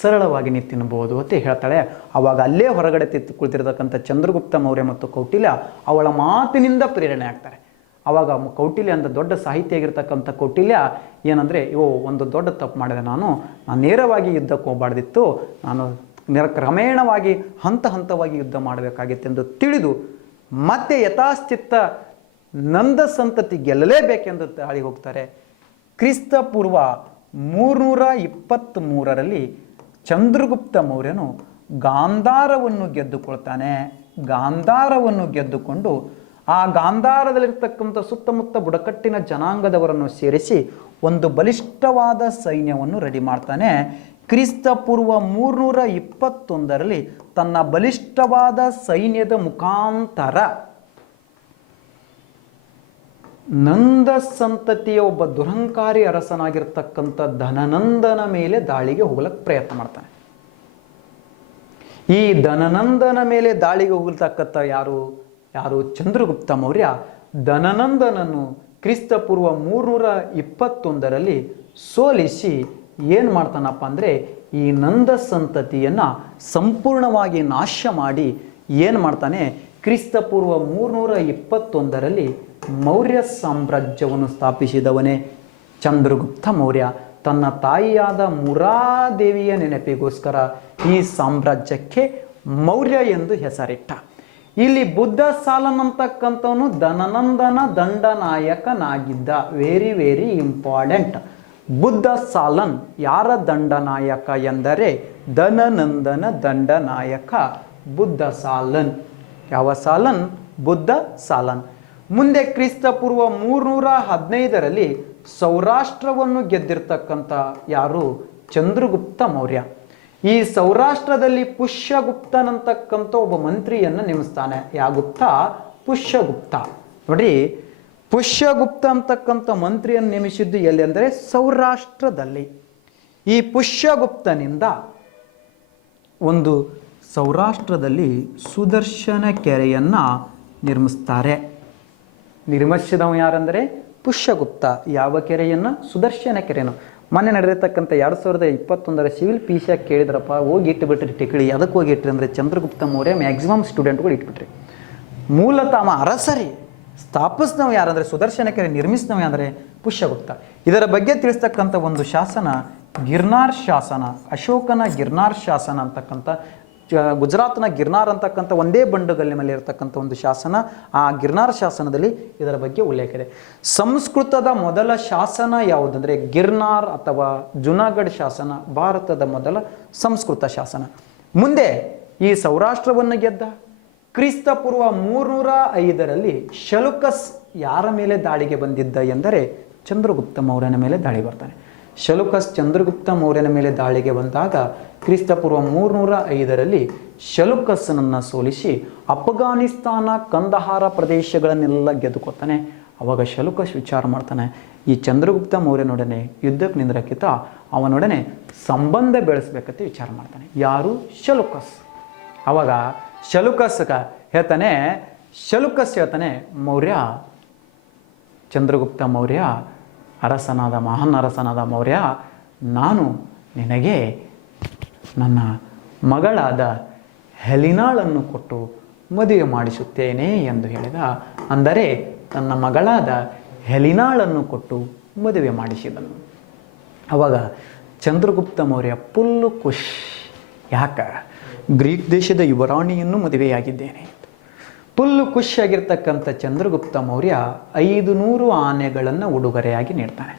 ಸರಳವಾಗಿ ನೀವು ತಿನ್ಬೋದು ಅಂತ ಹೇಳ್ತಾಳೆ. ಆವಾಗ ಅಲ್ಲೇ ಹೊರಗಡೆ ಕುಳಿತಿರ್ತಕ್ಕಂಥ ಚಂದ್ರಗುಪ್ತ ಮೌರ್ಯ ಮತ್ತು ಕೌಟಿಲ್ಯ ಅವಳ ಮಾತಿನಿಂದ ಪ್ರೇರಣೆ ಆಗ್ತಾರೆ. ಆವಾಗ ಕೌಟಿಲ್ಯ ಅಂತ ದೊಡ್ಡ ಸಾಹಿತ್ಯ ಆಗಿರ್ತಕ್ಕಂಥ ಕೌಟಿಲ್ಯ ಏನಂದರೆ, ಒಂದು ದೊಡ್ಡ ತಪ್ಪು ಮಾಡಿದೆ, ನಾನು ನೇರವಾಗಿ ಯುದ್ಧಕ್ಕೆ ಹೋಗಬಾರ್ದಿತ್ತು, ನಾನು ಕ್ರಮೇಣವಾಗಿ ಹಂತ ಹಂತವಾಗಿ ಯುದ್ಧ ಮಾಡಬೇಕಾಗಿತ್ತೆಂದು ತಿಳಿದು ಮತ್ತೆ ಯಥಾಸ್ಥಿತ ನಂದ ಸಂತತಿ ಗೆಲ್ಲಲೇಬೇಕೆಂದು ದಾಳಿಗೆ ಹೋಗ್ತಾರೆ. ಕ್ರಿಸ್ತಪೂರ್ವ 323ರಲ್ಲಿ ಚಂದ್ರಗುಪ್ತ ಮೌರ್ಯನು ಗಾಂಧಾರವನ್ನು ಗೆದ್ದುಕೊಳ್ತಾನೆ. ಗಾಂಧಾರವನ್ನು ಗೆದ್ದುಕೊಂಡು ಆ ಗಾಂಧಾರದಲ್ಲಿರ್ತಕ್ಕಂಥ ಸುತ್ತಮುತ್ತ ಬುಡಕಟ್ಟಿನ ಜನಾಂಗದವರನ್ನು ಸೇರಿಸಿ ಒಂದು ಬಲಿಷ್ಠವಾದ ಸೈನ್ಯವನ್ನು ರೆಡಿ ಮಾಡ್ತಾನೆ. ಕ್ರಿಸ್ತ ಪೂರ್ವ 321ರಲ್ಲಿ ತನ್ನ ಬಲಿಷ್ಠವಾದ ಸೈನ್ಯದ ಮುಖಾಂತರ ನಂದ ಸಂತತಿಯ ಒಬ್ಬ ದುರಹಂಕಾರಿ ಅರಸನಾಗಿರ್ತಕ್ಕಂಥ ಧನನಂದನ ಮೇಲೆ ದಾಳಿಗೆ ಹೋಗಲಕ್ಕೆ ಪ್ರಯತ್ನ ಮಾಡ್ತಾನೆ. ಈ ಧನನಂದನ ಮೇಲೆ ದಾಳಿಗೆ ಹೋಗತಕ್ಕಂಥ ಯಾರು ಚಂದ್ರಗುಪ್ತ ಮೌರ್ಯ ಧನನಂದನನ್ನು ಕ್ರಿಸ್ತ ಪೂರ್ವ 321ರಲ್ಲಿ ಸೋಲಿಸಿ ಏನು ಮಾಡ್ತಾನಪ್ಪ ಅಂದರೆ ಈ ನಂದ ಸಂತತಿಯನ್ನು ಸಂಪೂರ್ಣವಾಗಿ ನಾಶ ಮಾಡಿ ಏನು ಮಾಡ್ತಾನೆ, ಕ್ರಿಸ್ತ ಪೂರ್ವ 321ರಲ್ಲಿ ಮೌರ್ಯ ಸಾಮ್ರಾಜ್ಯವನ್ನು ಸ್ಥಾಪಿಸಿದವನೇ ಚಂದ್ರಗುಪ್ತ ಮೌರ್ಯ. ತನ್ನ ತಾಯಿಯಾದ ಮುರಾದೇವಿಯ ನೆನಪಿಗೋಸ್ಕರ ಈ ಸಾಮ್ರಾಜ್ಯಕ್ಕೆ ಮೌರ್ಯ ಎಂದು ಹೆಸರಿಟ್ಟ. ಇಲ್ಲಿ ಬುದ್ಧ ಸಾಲನ್ ಅಂತಕ್ಕಂಥವನು ಧನನಂದನ ದಂಡನಾಯಕನಾಗಿದ್ದ. Very very important. ಬುದ್ಧ ಸಾಲನ್ ಯಾರ ದಂಡನಾಯಕ ಎಂದರೆ ಧನನಂದನ ದಂಡನಾಯಕ ಬುದ್ಧ ಸಾಲನ್. ಯಾವ ಸಾಲನ್? ಬುದ್ಧ ಸಾಲನ್. ಮುಂದೆ ಕ್ರಿಸ್ತ ಪೂರ್ವ 315ರಲ್ಲಿ ಸೌರಾಷ್ಟ್ರವನ್ನು ಗೆದ್ದಿರ್ತಕ್ಕಂಥ ಯಾರು? ಚಂದ್ರಗುಪ್ತ ಮೌರ್ಯ. ಈ ಸೌರಾಷ್ಟ್ರದಲ್ಲಿ ಪುಷ್ಯಗುಪ್ತನಂತಕ್ಕಂಥ ಒಬ್ಬ ಮಂತ್ರಿಯನ್ನು ನೇಮಿಸ್ತಾನೆ. ಯಾಗುಪ್ತ? ಪುಷ್ಯಗುಪ್ತ. ನೋಡಿ, ಪುಷ್ಯಗುಪ್ತ ಅಂತಕ್ಕಂಥ ಮಂತ್ರಿಯನ್ನು ನೇಮಿಸಿದ್ದು ಎಲ್ಲಿ ಅಂದರೆ ಸೌರಾಷ್ಟ್ರದಲ್ಲಿ. ಈ ಪುಷ್ಯಗುಪ್ತನಿಂದ ಒಂದು ಸೌರಾಷ್ಟ್ರದಲ್ಲಿ ಸುದರ್ಶನ ಕೆರೆಯನ್ನು ನಿರ್ಮಿಸ್ತಾರೆ. ನಿರ್ಮಿಸಿದವ ಯಾರಂದರೆ ಪುಷ್ಯಗುಪ್ತ. ಯಾವ ಕೆರೆಯನ್ನು? ಸುದರ್ಶನ ಕೆರೆಯನ್ನು. ಮೊನ್ನೆ ನಡೆದಿರ್ತಕ್ಕಂಥ 2021ರ ಸಿವಿಲ್ ಪೀಸಿಯಾಗ ಕೇಳಿದ್ರಪ್ಪ, ಹೋಗಿ ಇಟ್ಟುಬಿಟ್ರಿ ಟಿಕಳಿ. ಅದಕ್ಕೆ ಹೋಗಿ ಇಟ್ರಿ ಅಂದರೆ ಚಂದ್ರಗುಪ್ತ ಮೌರ್ಯ ಮ್ಯಾಕ್ಸಿಮಮ್ ಸ್ಟೂಡೆಂಟ್ಗಳು ಇಟ್ಬಿಟ್ರಿ. ಮೂಲತಃ ಅವ ಅರಸರಿ. ಸ್ಥಾಪಿಸಿದವ ಯಾರಂದರೆ ಸುದರ್ಶನ ಕೆರೆ ನಿರ್ಮಿಸಿದವ ಅಂದರೆ ಪುಷ್ಯಗುಪ್ತ. ಇದರ ಬಗ್ಗೆ ತಿಳಿಸ್ತಕ್ಕಂಥ ಒಂದು ಶಾಸನ ಗಿರ್ನಾರ್ ಶಾಸನ, ಅಶೋಕನ ಗಿರ್ನಾರ್ ಶಾಸನ ಅಂತಕ್ಕಂಥ ಗುಜರಾತ್ನ ಗಿರ್ನಾರ್ ಅಂತಕ್ಕಂಥ ಒಂದೇ ಬಂಡುಗಲ್ಲಿ ಮೇಲೆ ಇರತಕ್ಕಂಥ ಒಂದು ಶಾಸನ. ಆ ಗಿರ್ನಾರ್ ಶಾಸನದಲ್ಲಿ ಇದರ ಬಗ್ಗೆ ಉಲ್ಲೇಖ ಇದೆ. ಸಂಸ್ಕೃತದ ಮೊದಲ ಶಾಸನ ಯಾವುದಂದರೆ ಗಿರ್ನಾರ್ ಅಥವಾ ಜುನಾಗಢ ಶಾಸನ, ಭಾರತದ ಮೊದಲ ಸಂಸ್ಕೃತ ಶಾಸನ. ಮುಂದೆ ಈ ಸೌರಾಷ್ಟ್ರವನ್ನು ಗೆದ್ದ ಕ್ರಿಸ್ತ ಪೂರ್ವ 305ರಲ್ಲಿ ಶಲುಕಸ್ ಯಾರ ಮೇಲೆ ದಾಳಿಗೆ ಬಂದಿದ್ದ ಎಂದರೆ ಚಂದ್ರಗುಪ್ತ ಮೌರ್ಯನ ಮೇಲೆ ದಾಳಿ ಬರ್ತಾನೆ. ಶಲುಕಸ್ ಚಂದ್ರಗುಪ್ತ ಮೌರ್ಯನ ಮೇಲೆ ದಾಳಿಗೆ ಬಂದಾಗ ಕ್ರಿಸ್ತ ಪೂರ್ವ 305ರಲ್ಲಿ ಶಲುಕಸ್ನನ್ನು ಸೋಲಿಸಿ ಅಫ್ಘಾನಿಸ್ತಾನ ಕಂದಹಾರ ಪ್ರದೇಶಗಳನ್ನೆಲ್ಲ ಗೆದ್ದುಕೊತಾನೆ. ಅವಾಗ ಶಲುಕಸ್ ವಿಚಾರ ಮಾಡ್ತಾನೆ, ಈ ಚಂದ್ರಗುಪ್ತ ಮೌರ್ಯನೊಡನೆ ಯುದ್ಧಕ್ಕೆ ನಿಂದ್ರಕ್ಕಿಂತ ಅವನೊಡನೆ ಸಂಬಂಧ ಬೆಳೆಸ್ಬೇಕಂತ ವಿಚಾರ ಮಾಡ್ತಾನೆ. ಯಾರು? ಶಲುಕಸ್. ಅವಾಗ ಶಲುಕಸ್ ಹೇಳ್ತಾನೆ ಮೌರ್ಯ, ಚಂದ್ರಗುಪ್ತ ಮೌರ್ಯ ಅರಸನಾದ ಮಹಾನ್ ಅರಸನಾದ ಮೌರ್ಯ, ನಾನು ನಿನಗೆ ನನ್ನ ಮಗಳಾದ ಹೆಲಿನಾಳನ್ನು ಕೊಟ್ಟು ಮದುವೆ ಮಾಡಿಸುತ್ತೇನೆ ಎಂದು ಹೇಳಿದ. ಅಂದರೆ ತನ್ನ ಮಗಳಾದ ಹೆಲಿನಾಳನ್ನು ಕೊಟ್ಟು ಮದುವೆ ಮಾಡಿಸಿದನು. ಅವಾಗ ಚಂದ್ರಗುಪ್ತ ಮೌರ್ಯ ಫುಲ್ಲು ಖುಷ್. ಯಾಕ? ಗ್ರೀಕ್ ದೇಶದ ಯುವರಾಣಿಯನ್ನು ಮದುವೆಯಾಗಿದ್ದೇನೆ. ಫುಲ್ಲು ಖುಷಿಯಾಗಿರ್ತಕ್ಕಂಥ ಚಂದ್ರಗುಪ್ತ ಮೌರ್ಯ 500 ಆನೆಗಳನ್ನು ಉಡುಗೊರೆಯಾಗಿ ನೀಡ್ತಾನೆ.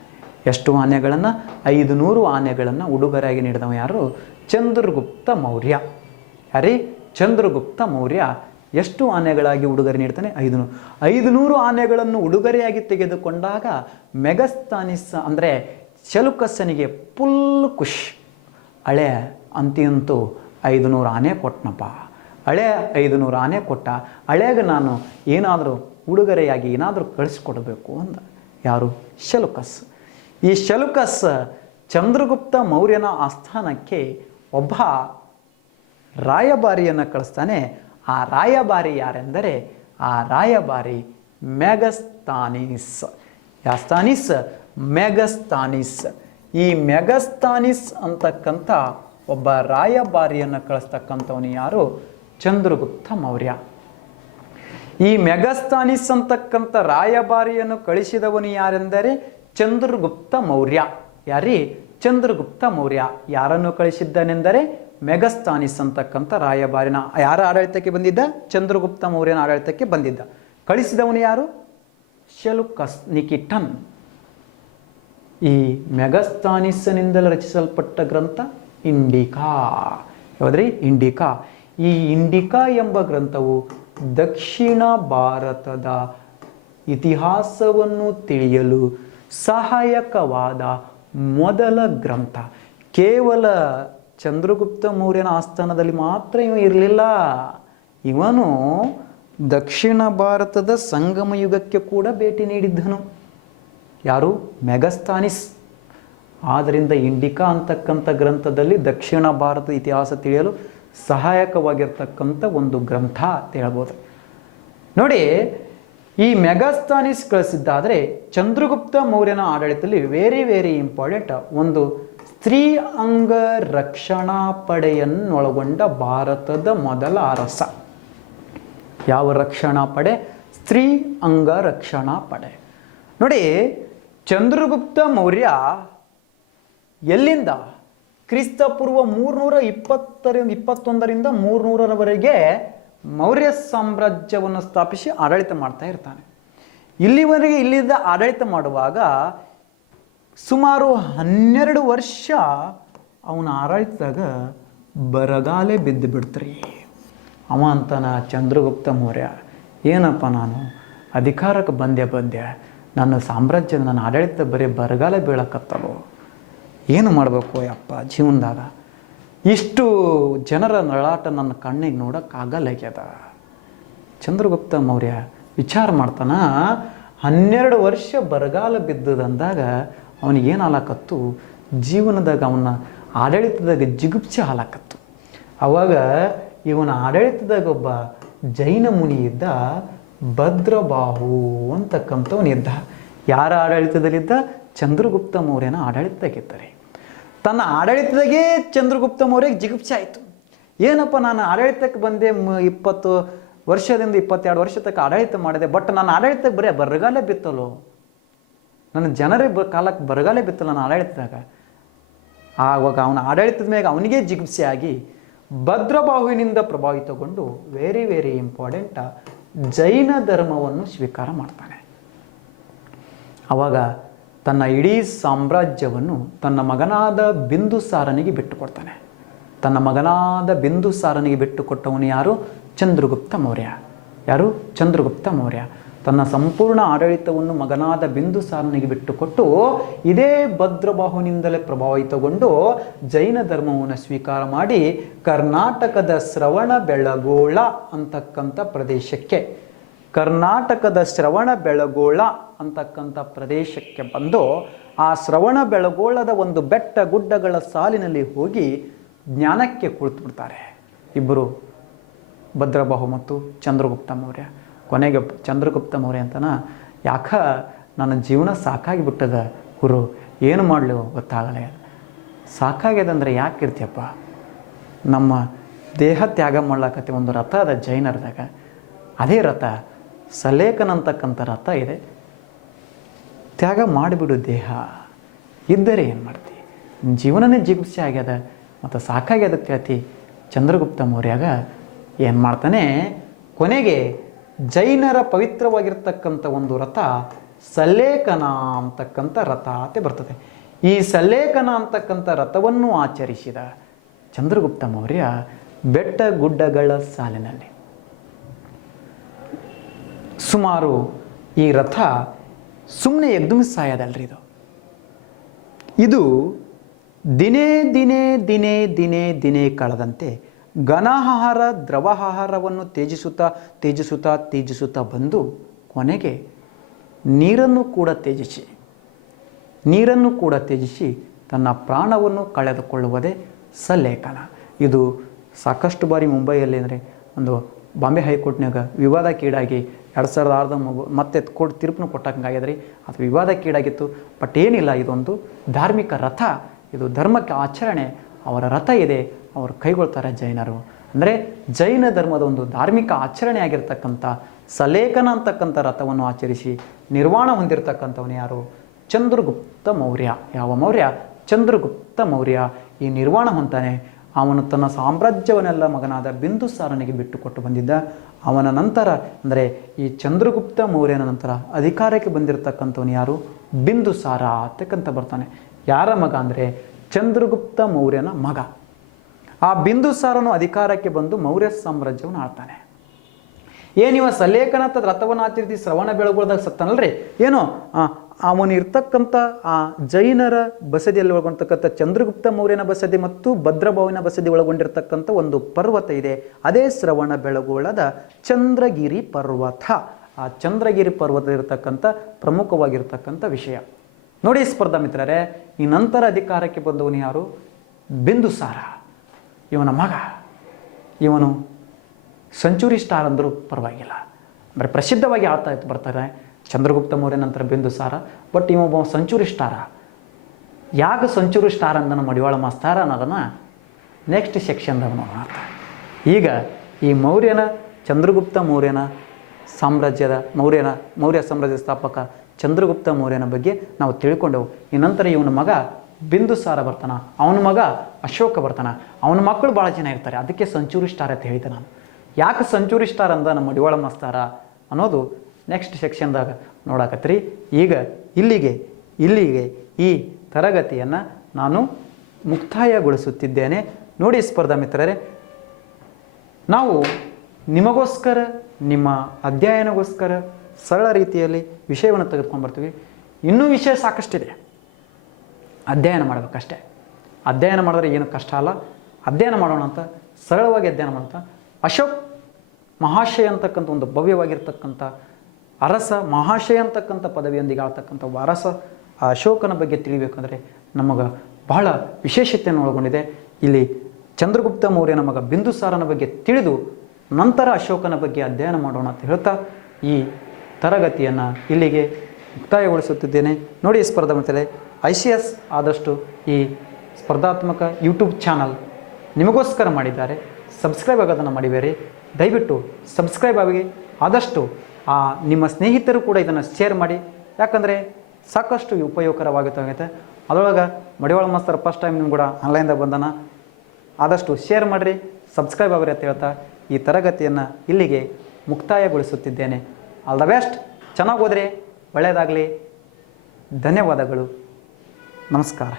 ಎಷ್ಟು ಆನೆಗಳನ್ನು? 500 ಆನೆಗಳನ್ನು ಉಡುಗೊರೆಯಾಗಿ ನೀಡಿದವ ಯಾರು? ಚಂದ್ರಗುಪ್ತ ಮೌರ್ಯ. ಯಾರೇ? ಚಂದ್ರಗುಪ್ತ ಮೌರ್ಯ ಎಷ್ಟು ಆನೆಗಳಾಗಿ ಉಡುಗೊರೆ ನೀಡ್ತಾನೆ? 500 ಆನೆಗಳನ್ನು ಉಡುಗೊರೆಯಾಗಿ ತೆಗೆದುಕೊಂಡಾಗ ಮೆಗಸ್ತಾನಿಸ್ ಅಂದರೆ ಶಲುಕಸ್ಸನಿಗೆ ಫುಲ್ ಖುಷ್. ಹಳೆ ಅಂತಿಂತೂ 500 ಆನೆ ಕೊಟ್ಟನಪ್ಪ, ಹಳೆ 500 ಆನೆ ಕೊಟ್ಟ, ಹಳೆಗೆ ನಾನು ಏನಾದರೂ ಉಡುಗೊರೆಯಾಗಿ ಏನಾದರೂ ಕಳಿಸ್ಕೊಡ್ಬೇಕು ಅಂದ. ಯಾರು? ಶಲುಕಸ್. ಈ ಶಲುಕಸ್ ಚಂದ್ರಗುಪ್ತ ಮೌರ್ಯನ ಆಸ್ಥಾನಕ್ಕೆ ಒಬ್ಬ ರಾಯಭಾರಿಯನ್ನು ಕಳಿಸ್ತಾನೆ. ಆ ರಾಯಭಾರಿ ಯಾರೆಂದರೆ ಆ ರಾಯಭಾರಿ ಮೆಗಸ್ತಾನಿಸ್. ಯಾಸ್ತಾನಿಸ್? ಮೆಗಸ್ತಾನಿಸ್. ಈ ಮೆಗಸ್ತಾನಿಸ್ ಅಂತಕ್ಕಂಥ ಒಬ್ಬ ರಾಯಭಾರಿಯನ್ನು ಕಳಿಸ್ತಕ್ಕಂಥವನು ಯಾರು? ಚಂದ್ರಗುಪ್ತ ಮೌರ್ಯ. ಈ ಮೆಗಸ್ತಾನಿಸ್ ಅಂತಕ್ಕಂಥ ರಾಯಭಾರಿಯನ್ನು ಕಳಿಸಿದವನು ಯಾರೆಂದರೆ ಚಂದ್ರಗುಪ್ತ ಮೌರ್ಯ. ಯಾರೀ? ಚಂದ್ರಗುಪ್ತ ಮೌರ್ಯ. ಯಾರನ್ನು ಕಳಿಸಿದ್ದಾನೆಂದರೆ ಮೆಗಸ್ತಾನಿಸ್ ಅಂತಕ್ಕಂಥ ರಾಯಭಾರಿನ. ಯಾರ ಆಡಳಿತಕ್ಕೆ ಬಂದಿದ್ದ? ಚಂದ್ರಗುಪ್ತ ಮೌರ್ಯನ ಆಡಳಿತಕ್ಕೆ ಬಂದಿದ್ದ. ಕಳಿಸಿದವನು ಯಾರು? ಶಲುಕಸ್ ನಿಕಿಟನ್. ಈ ಮೆಗಸ್ತಾನಿಸ್ನಿಂದಲೇ ರಚಿಸಲ್ಪಟ್ಟ ಗ್ರಂಥ ಇಂಡಿಕಾ. ಯಾವುದ್ರಿ? ಇಂಡಿಕಾ. ಈ ಇಂಡಿಕಾ ಎಂಬ ಗ್ರಂಥವು ದಕ್ಷಿಣ ಭಾರತದ ಇತಿಹಾಸವನ್ನು ತಿಳಿಯಲು ಸಹಾಯಕವಾದ ಮೊದಲ ಗ್ರಂಥ. ಕೇವಲ ಚಂದ್ರಗುಪ್ತ ಮೌರ್ಯನ ಆಸ್ಥಾನದಲ್ಲಿ ಮಾತ್ರ ಇವ ಇರಲಿಲ್ಲ, ಇವನು ದಕ್ಷಿಣ ಭಾರತದ ಸಂಗಮ ಯುಗಕ್ಕೆ ಕೂಡ ಭೇಟಿ ನೀಡಿದ್ದನು. ಯಾರು? ಮೆಗಸ್ತಾನಿಸ್. ಆದ್ದರಿಂದ ಇಂಡಿಕಾ ಅಂತಕ್ಕಂಥ ಗ್ರಂಥದಲ್ಲಿ ದಕ್ಷಿಣ ಭಾರತದ ಇತಿಹಾಸ ತಿಳಿಯಲು ಸಹಾಯಕವಾಗಿರ್ತಕ್ಕಂಥ ಒಂದು ಗ್ರಂಥ ಅಂತ ಹೇಳ್ಬೋದು. ನೋಡಿ, ಈ ಮೆಗಸ್ತಾನಿಸ್ ಕಳಿಸಿದ್ದಾದರೆ ಚಂದ್ರಗುಪ್ತ ಮೌರ್ಯನ ಆಡಳಿತದಲ್ಲಿ ವೆರಿ ಇಂಪಾರ್ಟೆಂಟ್ ಒಂದು ಸ್ತ್ರೀ ಅಂಗ ರಕ್ಷಣಾ ಪಡೆಯನ್ನೊಳಗೊಂಡ ಭಾರತದ ಮೊದಲ ಅರಸ. ಯಾವ ರಕ್ಷಣಾ ಪಡೆ? ಸ್ತ್ರೀ ಅಂಗ ರಕ್ಷಣಾ ಪಡೆ. ನೋಡಿ, ಚಂದ್ರಗುಪ್ತ ಮೌರ್ಯ ಎಲ್ಲಿಂದ ಕ್ರಿಸ್ತಪೂರ್ವ 321ರಿಂದ 300ರವರೆಗೆ ಮೌರ್ಯ ಸಾಮ್ರಾಜ್ಯವನ್ನು ಸ್ಥಾಪಿಸಿ ಆಡಳಿತ ಮಾಡ್ತಾ ಇರ್ತಾನೆ. ಇಲ್ಲಿವರೆಗೆ ಇಲ್ಲಿದ್ದ ಆಡಳಿತ ಮಾಡುವಾಗ ಸುಮಾರು 12 ವರ್ಷ ಅವನ ಆಡಳಿತದಾಗ ಬರಗಾಲೆ ಬಿದ್ದು ಬಿಡ್ತ್ರಿ. ಅವ ಅಂತಾನ ಚಂದ್ರಗುಪ್ತ ಮೌರ್ಯ, ಏನಪ್ಪ ನಾನು ಅಧಿಕಾರಕ್ಕೆ ಬಂದೆ, ನನ್ನ ಸಾಮ್ರಾಜ್ಯದ ನನ್ನ ಆಡಳಿತ ಬರೀ ಬರಗಾಲ ಬೀಳಕತ್ತಲು, ಏನು ಮಾಡಬೇಕು ಯಪ್ಪ ಜೀವನದಾಗ? ಇಷ್ಟು ಜನರ ನಳಾಟ ನನ್ನ ಕಣ್ಣಿಗೆ ನೋಡೋಕ್ಕಾಗಲ್ಲಾಗ್ಯದ. ಚಂದ್ರಗುಪ್ತ ಮೌರ್ಯ ವಿಚಾರ ಮಾಡ್ತಾನ, 12 ವರ್ಷ ಬರಗಾಲ ಬಿದ್ದದಂದಾಗ ಅವನಿಗೇನು ಹಾಲಾಕತ್ತು? ಜೀವನದಾಗ ಅವನ ಆಡಳಿತದಾಗ ಜಿಗುಪ್ಸೆ ಹಾಲಾಕತ್ತು. ಅವಾಗ ಇವನ ಆಡಳಿತದಾಗ ಒಬ್ಬ ಜೈನ ಮುನಿ ಇದ್ದ, ಭದ್ರಬಾಹು ಅಂತಕ್ಕಂಥವನಿದ್ದ. ಯಾರ ಆಡಳಿತದಲ್ಲಿದ್ದ? ಚಂದ್ರಗುಪ್ತ ಮೌರ್ಯನ ಆಡಳಿತದಾಗಿದ್ದಾರೆ. ತನ್ನ ಆಡಳಿತದಾಗೇ ಚಂದ್ರಗುಪ್ತ ಮೌರ್ಯಗೆ ಜಿಗುಪ್ಸೆ ಆಯಿತು. ಏನಪ್ಪ, ನಾನು ಆಡಳಿತಕ್ಕೆ ಬಂದೆ 20 ವರ್ಷದಿಂದ 22 ವರ್ಷ ತನಕ ಆಡಳಿತ ಮಾಡಿದೆ, ಬಟ್ ನನ್ನ ಆಡಳಿತಕ್ಕೆ ಬರೀ ಬರಗಾಲ ಬಿತ್ತಲು, ನನ್ನ ಜನರಿಗೆ ಕಾಲಕ್ಕೆ ಬರಗಾಲ ಬಿತ್ತಲ್ಲ ನನ್ನ ಆಡಳಿತದಾಗ. ಆವಾಗ ಅವನ ಆಡಳಿತದ ಮೇಲೆ ಅವನಿಗೆ ಜಿಗುಪ್ಸೆ ಆಗಿ ಭದ್ರಬಾಹುವಿನಿಂದ ಪ್ರಭಾವಿತಗೊಂಡು ವೆರಿ ಇಂಪಾರ್ಟೆಂಟ್ ಜೈನ ಧರ್ಮವನ್ನು ಸ್ವೀಕಾರ ಮಾಡ್ತಾನೆ. ಆವಾಗ ತನ್ನ ಇಡೀ ಸಾಮ್ರಾಜ್ಯವನ್ನು ತನ್ನ ಮಗನಾದ ಬಿಂದುಸಾರನಿಗೆ ಬಿಟ್ಟುಕೊಡ್ತಾನೆ. ತನ್ನ ಮಗನಾದ ಬಿಂದುಸಾರನಿಗೆ ಬಿಟ್ಟುಕೊಟ್ಟವನು ಯಾರು? ಚಂದ್ರಗುಪ್ತ ಮೌರ್ಯ. ಯಾರು? ಚಂದ್ರಗುಪ್ತ ಮೌರ್ಯ ತನ್ನ ಸಂಪೂರ್ಣ ಆಡಳಿತವನ್ನು ಮಗನಾದ ಬಿಂದುಸಾರನಿಗೆ ಬಿಟ್ಟುಕೊಟ್ಟು ಇದೇ ಭದ್ರಬಾಹುವಿನಿಂದಲೇ ಪ್ರಭಾವಿತಗೊಂಡು ಜೈನ ಧರ್ಮವನ್ನು ಸ್ವೀಕಾರ ಮಾಡಿ ಕರ್ನಾಟಕದ ಶ್ರವಣಬೆಳಗೊಳ ಅಂತಕ್ಕಂಥ ಪ್ರದೇಶಕ್ಕೆ ಅಂತಕ್ಕಂಥ ಪ್ರದೇಶಕ್ಕೆ ಬಂದು ಆ ಶ್ರವಣಬೆಳಗೊಳದ ಒಂದು ಬೆಟ್ಟ ಗುಡ್ಡಗಳ ಸಾಲಿನಲ್ಲಿ ಹೋಗಿ ಜ್ಞಾನಕ್ಕೆ ಕುಳಿತುಬಿಡ್ತಾರೆ ಇಬ್ಬರು, ಭದ್ರಬಾಹು ಮತ್ತು ಚಂದ್ರಗುಪ್ತ ಮೌರ್ಯ. ಕೊನೆಗೆ ಚಂದ್ರಗುಪ್ತ ಮೌರ್ಯ ಅಂತನ, ಯಾಕ ನನ್ನ ಜೀವನ ಸಾಕಾಗಿಬಿಟ್ಟದ ಗುರು, ಏನು ಮಾಡಲು ಗೊತ್ತಾಗಲ್ಲ. ಸಾಕಾಗ್ಯದಂದ್ರೆ ಯಾಕೆ ಇರ್ತೀಯಪ್ಪ? ನಮ್ಮ ದೇಹ ತ್ಯಾಗ ಮಾಡ್ಲಕತ್ತೆ ಒಂದು ರಥ ಅದ ಜೈನರದಾಗ, ಅದೇ ರಥ ಸಲೇಖನ ಅಂತಕ್ಕಂಥ ರಥ ಇದೆ, ತ್ಯಾಗ ಮಾಡಿಬಿಡು ದೇಹ. ಇದ್ದರೆ ಏನು ಮಾಡ್ತಿ? ಜೀವನನೇ ಜಿಗುಪ್ಸೆ ಆಗ್ಯದ ಮತ್ತು ಸಾಕಾಗ್ಯದ ಕೇಳ್ತಿ. ಚಂದ್ರಗುಪ್ತ ಮೌರ್ಯಾಗ ಏನು ಮಾಡ್ತಾನೆ, ಕೊನೆಗೆ ಜೈನರ ಪವಿತ್ರವಾಗಿರ್ತಕ್ಕಂಥ ಒಂದು ರಥ ಸಲ್ಲೇಖನ ಅಂತಕ್ಕಂಥ ರಥ ಅಂತ ಬರ್ತದೆ. ಈ ಸಲ್ಲೇಖನ ಅಂತಕ್ಕಂಥ ರಥವನ್ನು ಆಚರಿಸಿದ ಚಂದ್ರಗುಪ್ತ ಮೌರ್ಯ ಬೆಟ್ಟ ಗುಡ್ಡಗಳ ಸಾಲಿನಲ್ಲಿ ಸುಮಾರು ಈ ರಥ ಸುಮ್ಮನೆ ಎಗ್ದು ಮಿಸ್ ಆಯದಲ್ರಿ. ಇದು ದಿನೇ ದಿನೇ ದಿನೇ ದಿನೇ ದಿನೇ ಕಳೆದಂತೆ ಘನಾಹಾರ ದ್ರವಾಹಾರವನ್ನು ತ್ಯಜಿಸುತ್ತಾ ಬಂದು ಕೊನೆಗೆ ನೀರನ್ನು ಕೂಡ ತ್ಯಜಿಸಿ ತನ್ನ ಪ್ರಾಣವನ್ನು ಕಳೆದುಕೊಳ್ಳುವುದೇ ಸಲ್ಲೇಖನ. ಇದು ಸಾಕಷ್ಟು ಬಾರಿ ಮುಂಬೈಯಲ್ಲಿ ಅಂದರೆ ಒಂದು ಬಾಂಬೆ ಹೈಕೋರ್ಟ್ನಾಗ ವಿವಾದಕ್ಕೀಡಾಗಿ 2006 ಮತ್ತೆ ತೀರ್ಪನ್ನು ಕೊಟ್ಟಂಗಾಗ್ಯದ್ರಿ. ಅದು ವಿವಾದಕ್ಕೀಡಾಗಿತ್ತು. ಬಟ್ ಏನಿಲ್ಲ, ಇದೊಂದು ಧಾರ್ಮಿಕ ರಥ, ಇದು ಧರ್ಮಕ್ಕೆ ಆಚರಣೆ, ಅವರ ರಥ ಇದೆ, ಅವರು ಕೈಗೊಳ್ತಾರೆ ಜೈನರು. ಅಂದರೆ ಜೈನ ಧರ್ಮದ ಒಂದು ಧಾರ್ಮಿಕ ಆಚರಣೆ ಆಗಿರ್ತಕ್ಕಂಥ ಸಲೇಖನ ಅಂತಕ್ಕಂಥ ರಥವನ್ನು ಆಚರಿಸಿ ನಿರ್ವಾಣ ಹೊಂದಿರತಕ್ಕಂಥವನು ಯಾರು? ಚಂದ್ರಗುಪ್ತ ಮೌರ್ಯ. ಯಾವ ಮೌರ್ಯ? ಚಂದ್ರಗುಪ್ತ ಮೌರ್ಯ. ಈ ನಿರ್ವಾಣ ಹೊಂತಾನೆ. ಅವನು ತನ್ನ ಸಾಮ್ರಾಜ್ಯವನ್ನೆಲ್ಲ ಮಗನಾದ ಬಿಂದುಸಾರನಿಗೆ ಬಿಟ್ಟುಕೊಟ್ಟು ಬಂದಿದ್ದ. ಅವನ ನಂತರ ಅಂದರೆ ಈ ಚಂದ್ರಗುಪ್ತ ಮೌರ್ಯನ ನಂತರ ಅಧಿಕಾರಕ್ಕೆ ಬಂದಿರತಕ್ಕಂಥವನು ಯಾರು? ಬಿಂದುಸಾರ ಅಂತಕ್ಕಂಥ ಬರ್ತಾನೆ. ಯಾರ ಮಗ ಅಂದರೆ ಚಂದ್ರಗುಪ್ತ ಮೌರ್ಯನ ಮಗ. ಆ ಬಿಂದುಸಾರನು ಅಧಿಕಾರಕ್ಕೆ ಬಂದು ಮೌರ್ಯ ಸಾಮ್ರಾಜ್ಯವನ್ನು ಆಳ್ತಾನೆ. ಏನಿವ ಸಲ್ಲೇಖನ ರಥವನ್ನು ಆಚರಿಸಿ ಶ್ರವಣ ಬೆಳಗೊಳದಾಗ ಸತ್ತಾನಲ್ರಿ, ಏನು ಅವನು ಇರ್ತಕ್ಕಂಥ ಆ ಜೈನರ ಬಸದಿಯಲ್ಲಿ ಒಳಗೊಂಡಿರ್ತಕ್ಕಂಥ ಚಂದ್ರಗುಪ್ತ ಮೌರ್ಯನ ಬಸದಿ ಮತ್ತು ಭದ್ರಭಾವಿನ ಬಸದಿ ಒಳಗೊಂಡಿರ್ತಕ್ಕಂಥ ಒಂದು ಪರ್ವತ ಇದೆ. ಅದೇ ಶ್ರವಣ ಬೆಳಗೊಳದ ಚಂದ್ರಗಿರಿ ಪರ್ವತ. ಆ ಚಂದ್ರಗಿರಿ ಪರ್ವತದಲ್ಲಿರ್ತಕ್ಕಂಥ ಪ್ರಮುಖವಾಗಿರ್ತಕ್ಕಂಥ ವಿಷಯ ನೋಡಿ ಸ್ಪರ್ಧಾ ಮಿತ್ರರೇ. ಈ ನಂತರ ಅಧಿಕಾರಕ್ಕೆ ಬಂದವನು ಯಾರು? ಬಿಂದುಸಾರ. ಇವನ ಮಗ, ಇವನು ಸೆಂಚುರಿ ಸ್ಟಾರ್ ಅಂದರೂ ಪರವಾಗಿಲ್ಲ, ಅಂದರೆ ಪ್ರಸಿದ್ಧವಾಗಿ ಆಳ್ತಾ ಇತ್ತು ಬರ್ತಾರೆ ಚಂದ್ರಗುಪ್ತ ಮೌರ್ಯ ನಂತರ ಬಿಂದುಸಾರ. ಬಟ್ ಇವೊಬ್ಬ ಸೆಂಚುರಿ ಸ್ಟಾರ. ಯಾಕೆ ಸೆಂಚುರಿ ಸ್ಟಾರ್ ಅಂದನು ಮಡಿವಾಳ ಮಾಸ್ತಾರ ಅನ್ನೋದನ್ನು ನೆಕ್ಸ್ಟ್ ಸೆಕ್ಷನ್ದಾಗ ನೋಡೋಣ. ಈಗ ಈ ಚಂದ್ರಗುಪ್ತ ಮೌರ್ಯನ ಸಾಮ್ರಾಜ್ಯದ ಮೌರ್ಯ ಸಾಮ್ರಾಜ್ಯದ ಸ್ಥಾಪಕ ಚಂದ್ರಗುಪ್ತ ಮೌರ್ಯನ ಬಗ್ಗೆ ನಾವು ತಿಳ್ಕೊಂಡೆವು. ಈ ನಂತರ ಇವನ ಮಗ ಬಿಂದುಸಾರ ಬರ್ತಾನ, ಅವನ ಮಗ ಅಶೋಕ ಬರ್ತಾನ, ಅವನ ಮಕ್ಕಳು ಭಾಳ ಜನ ಇರ್ತಾರೆ. ಅದಕ್ಕೆ ಸೆಂಚುರಿ ಸ್ಟಾರ್ ಅಂತ ಹೇಳಿದೆ ನಾನು. ಯಾಕೆ ಸೆಂಚುರಿ ಸ್ಟಾರ್ ಅಂದ ನಮ್ಮ ಮಡಿವಾಳ ಮಾಸ್ತಾರ ಅನ್ನೋದು ನೆಕ್ಸ್ಟ್ ಸೆಕ್ಷನ್ದಾಗ ನೋಡಾಕತ್ರಿ. ಈಗ ಇಲ್ಲಿಗೆ ಈ ತರಗತಿಯನ್ನು ನಾನು ಮುಕ್ತಾಯಗೊಳಿಸುತ್ತಿದ್ದೇನೆ. ನೋಡಿ ಸ್ಪರ್ಧಾ ಮಿತ್ರರೇ, ನಾವು ನಿಮಗೋಸ್ಕರ ನಿಮ್ಮ ಅಧ್ಯಯನಗೋಸ್ಕರ ಸರಳ ರೀತಿಯಲ್ಲಿ ವಿಷಯವನ್ನು ತೆಗೆದುಕೊಂಡು ಬರ್ತೀವಿ. ಇನ್ನೂ ವಿಷಯ ಸಾಕಷ್ಟಿದೆ, ಅಧ್ಯಯನ ಮಾಡಬೇಕಷ್ಟೇ. ಅಧ್ಯಯನ ಮಾಡಿದ್ರೆ ಏನು ಕಷ್ಟ ಅಲ್ಲ. ಅಧ್ಯಯನ ಮಾಡೋಣ ಅಂತ ಸರಳವಾಗಿ ಅಧ್ಯಯನ ಮಾಡ್ತಾ ಅಶೋಕ್ ಮಹಾಶಯ ಅಂತಕ್ಕಂಥ ಒಂದು ಭವ್ಯವಾಗಿರ್ತಕ್ಕಂಥ ಅರಸ, ಮಹಾಶಯ ಅಂತಕ್ಕಂಥ ಪದವಿಯೊಂದಿಗೆ ಆಳ್ತಕ್ಕಂಥ ಒಬ್ಬ ಅರಸ, ಆ ಅಶೋಕನ ಬಗ್ಗೆ ತಿಳಿಬೇಕಂದ್ರೆ ನಮಗೆ ಬಹಳ ವಿಶೇಷತೆಯನ್ನು ಒಳಗೊಂಡಿದೆ. ಇಲ್ಲಿ ಚಂದ್ರಗುಪ್ತ ಮೌರ್ಯನ ಮಗ ಬಿಂದುಸಾರನ ಬಗ್ಗೆ ತಿಳಿದು ನಂತರ ಅಶೋಕನ ಬಗ್ಗೆ ಅಧ್ಯಯನ ಮಾಡೋಣ ಅಂತ ಹೇಳ್ತಾ ಈ ತರಗತಿಯನ್ನು ಇಲ್ಲಿಗೆ ಮುಕ್ತಾಯಗೊಳಿಸುತ್ತಿದ್ದೇನೆ. ನೋಡಿ ಸ್ಪರ್ಧಾ ಮಿತ್ರರೇ, ICS ಆದಷ್ಟು ಈ ಸ್ಪರ್ಧಾತ್ಮಕ ಯೂಟ್ಯೂಬ್ ಚಾನಲ್ ನಿಮಗೋಸ್ಕರ ಮಾಡಿದ್ದಾರೆ. ಸಬ್ಸ್ಕ್ರೈಬ್ ಆಗೋದನ್ನು ಮಾಡಿಬೇಡಿ, ದಯವಿಟ್ಟು ಸಬ್ಸ್ಕ್ರೈಬ್ ಆಗಿ ಆದಷ್ಟು ನಿಮ್ಮ ಸ್ನೇಹಿತರು ಕೂಡ ಇದನ್ನು ಶೇರ್ ಮಾಡಿ. ಯಾಕಂದರೆ ಸಾಕಷ್ಟು ಉಪಯೋಗಕರವಾಗುತ್ತೆ. ಅದರೊಳಗೆ ಮಡಿವಾಳ ಮಾಸ್ತರ್ ಫಸ್ಟ್ ಟೈಮ್ ನಿಮ್ಗೆ ಕೂಡ ಆನ್ಲೈನ್ದಾಗ ಬಂದಾನ. ಆದಷ್ಟು ಶೇರ್ ಮಾಡಿರಿ, ಸಬ್ಸ್ಕ್ರೈಬ್ ಆಗಿರಿ ಅಂತ ಹೇಳ್ತಾ ಈ ತರಗತಿಯನ್ನು ಇಲ್ಲಿಗೆ ಮುಕ್ತಾಯಗೊಳಿಸುತ್ತಿದ್ದೇನೆ. All the best. ಚೆನ್ನಾಗಿ ಹೋದರೆ ಒಳ್ಳೆಯದಾಗಲಿ. ಧನ್ಯವಾದಗಳು. ನಮಸ್ಕಾರ.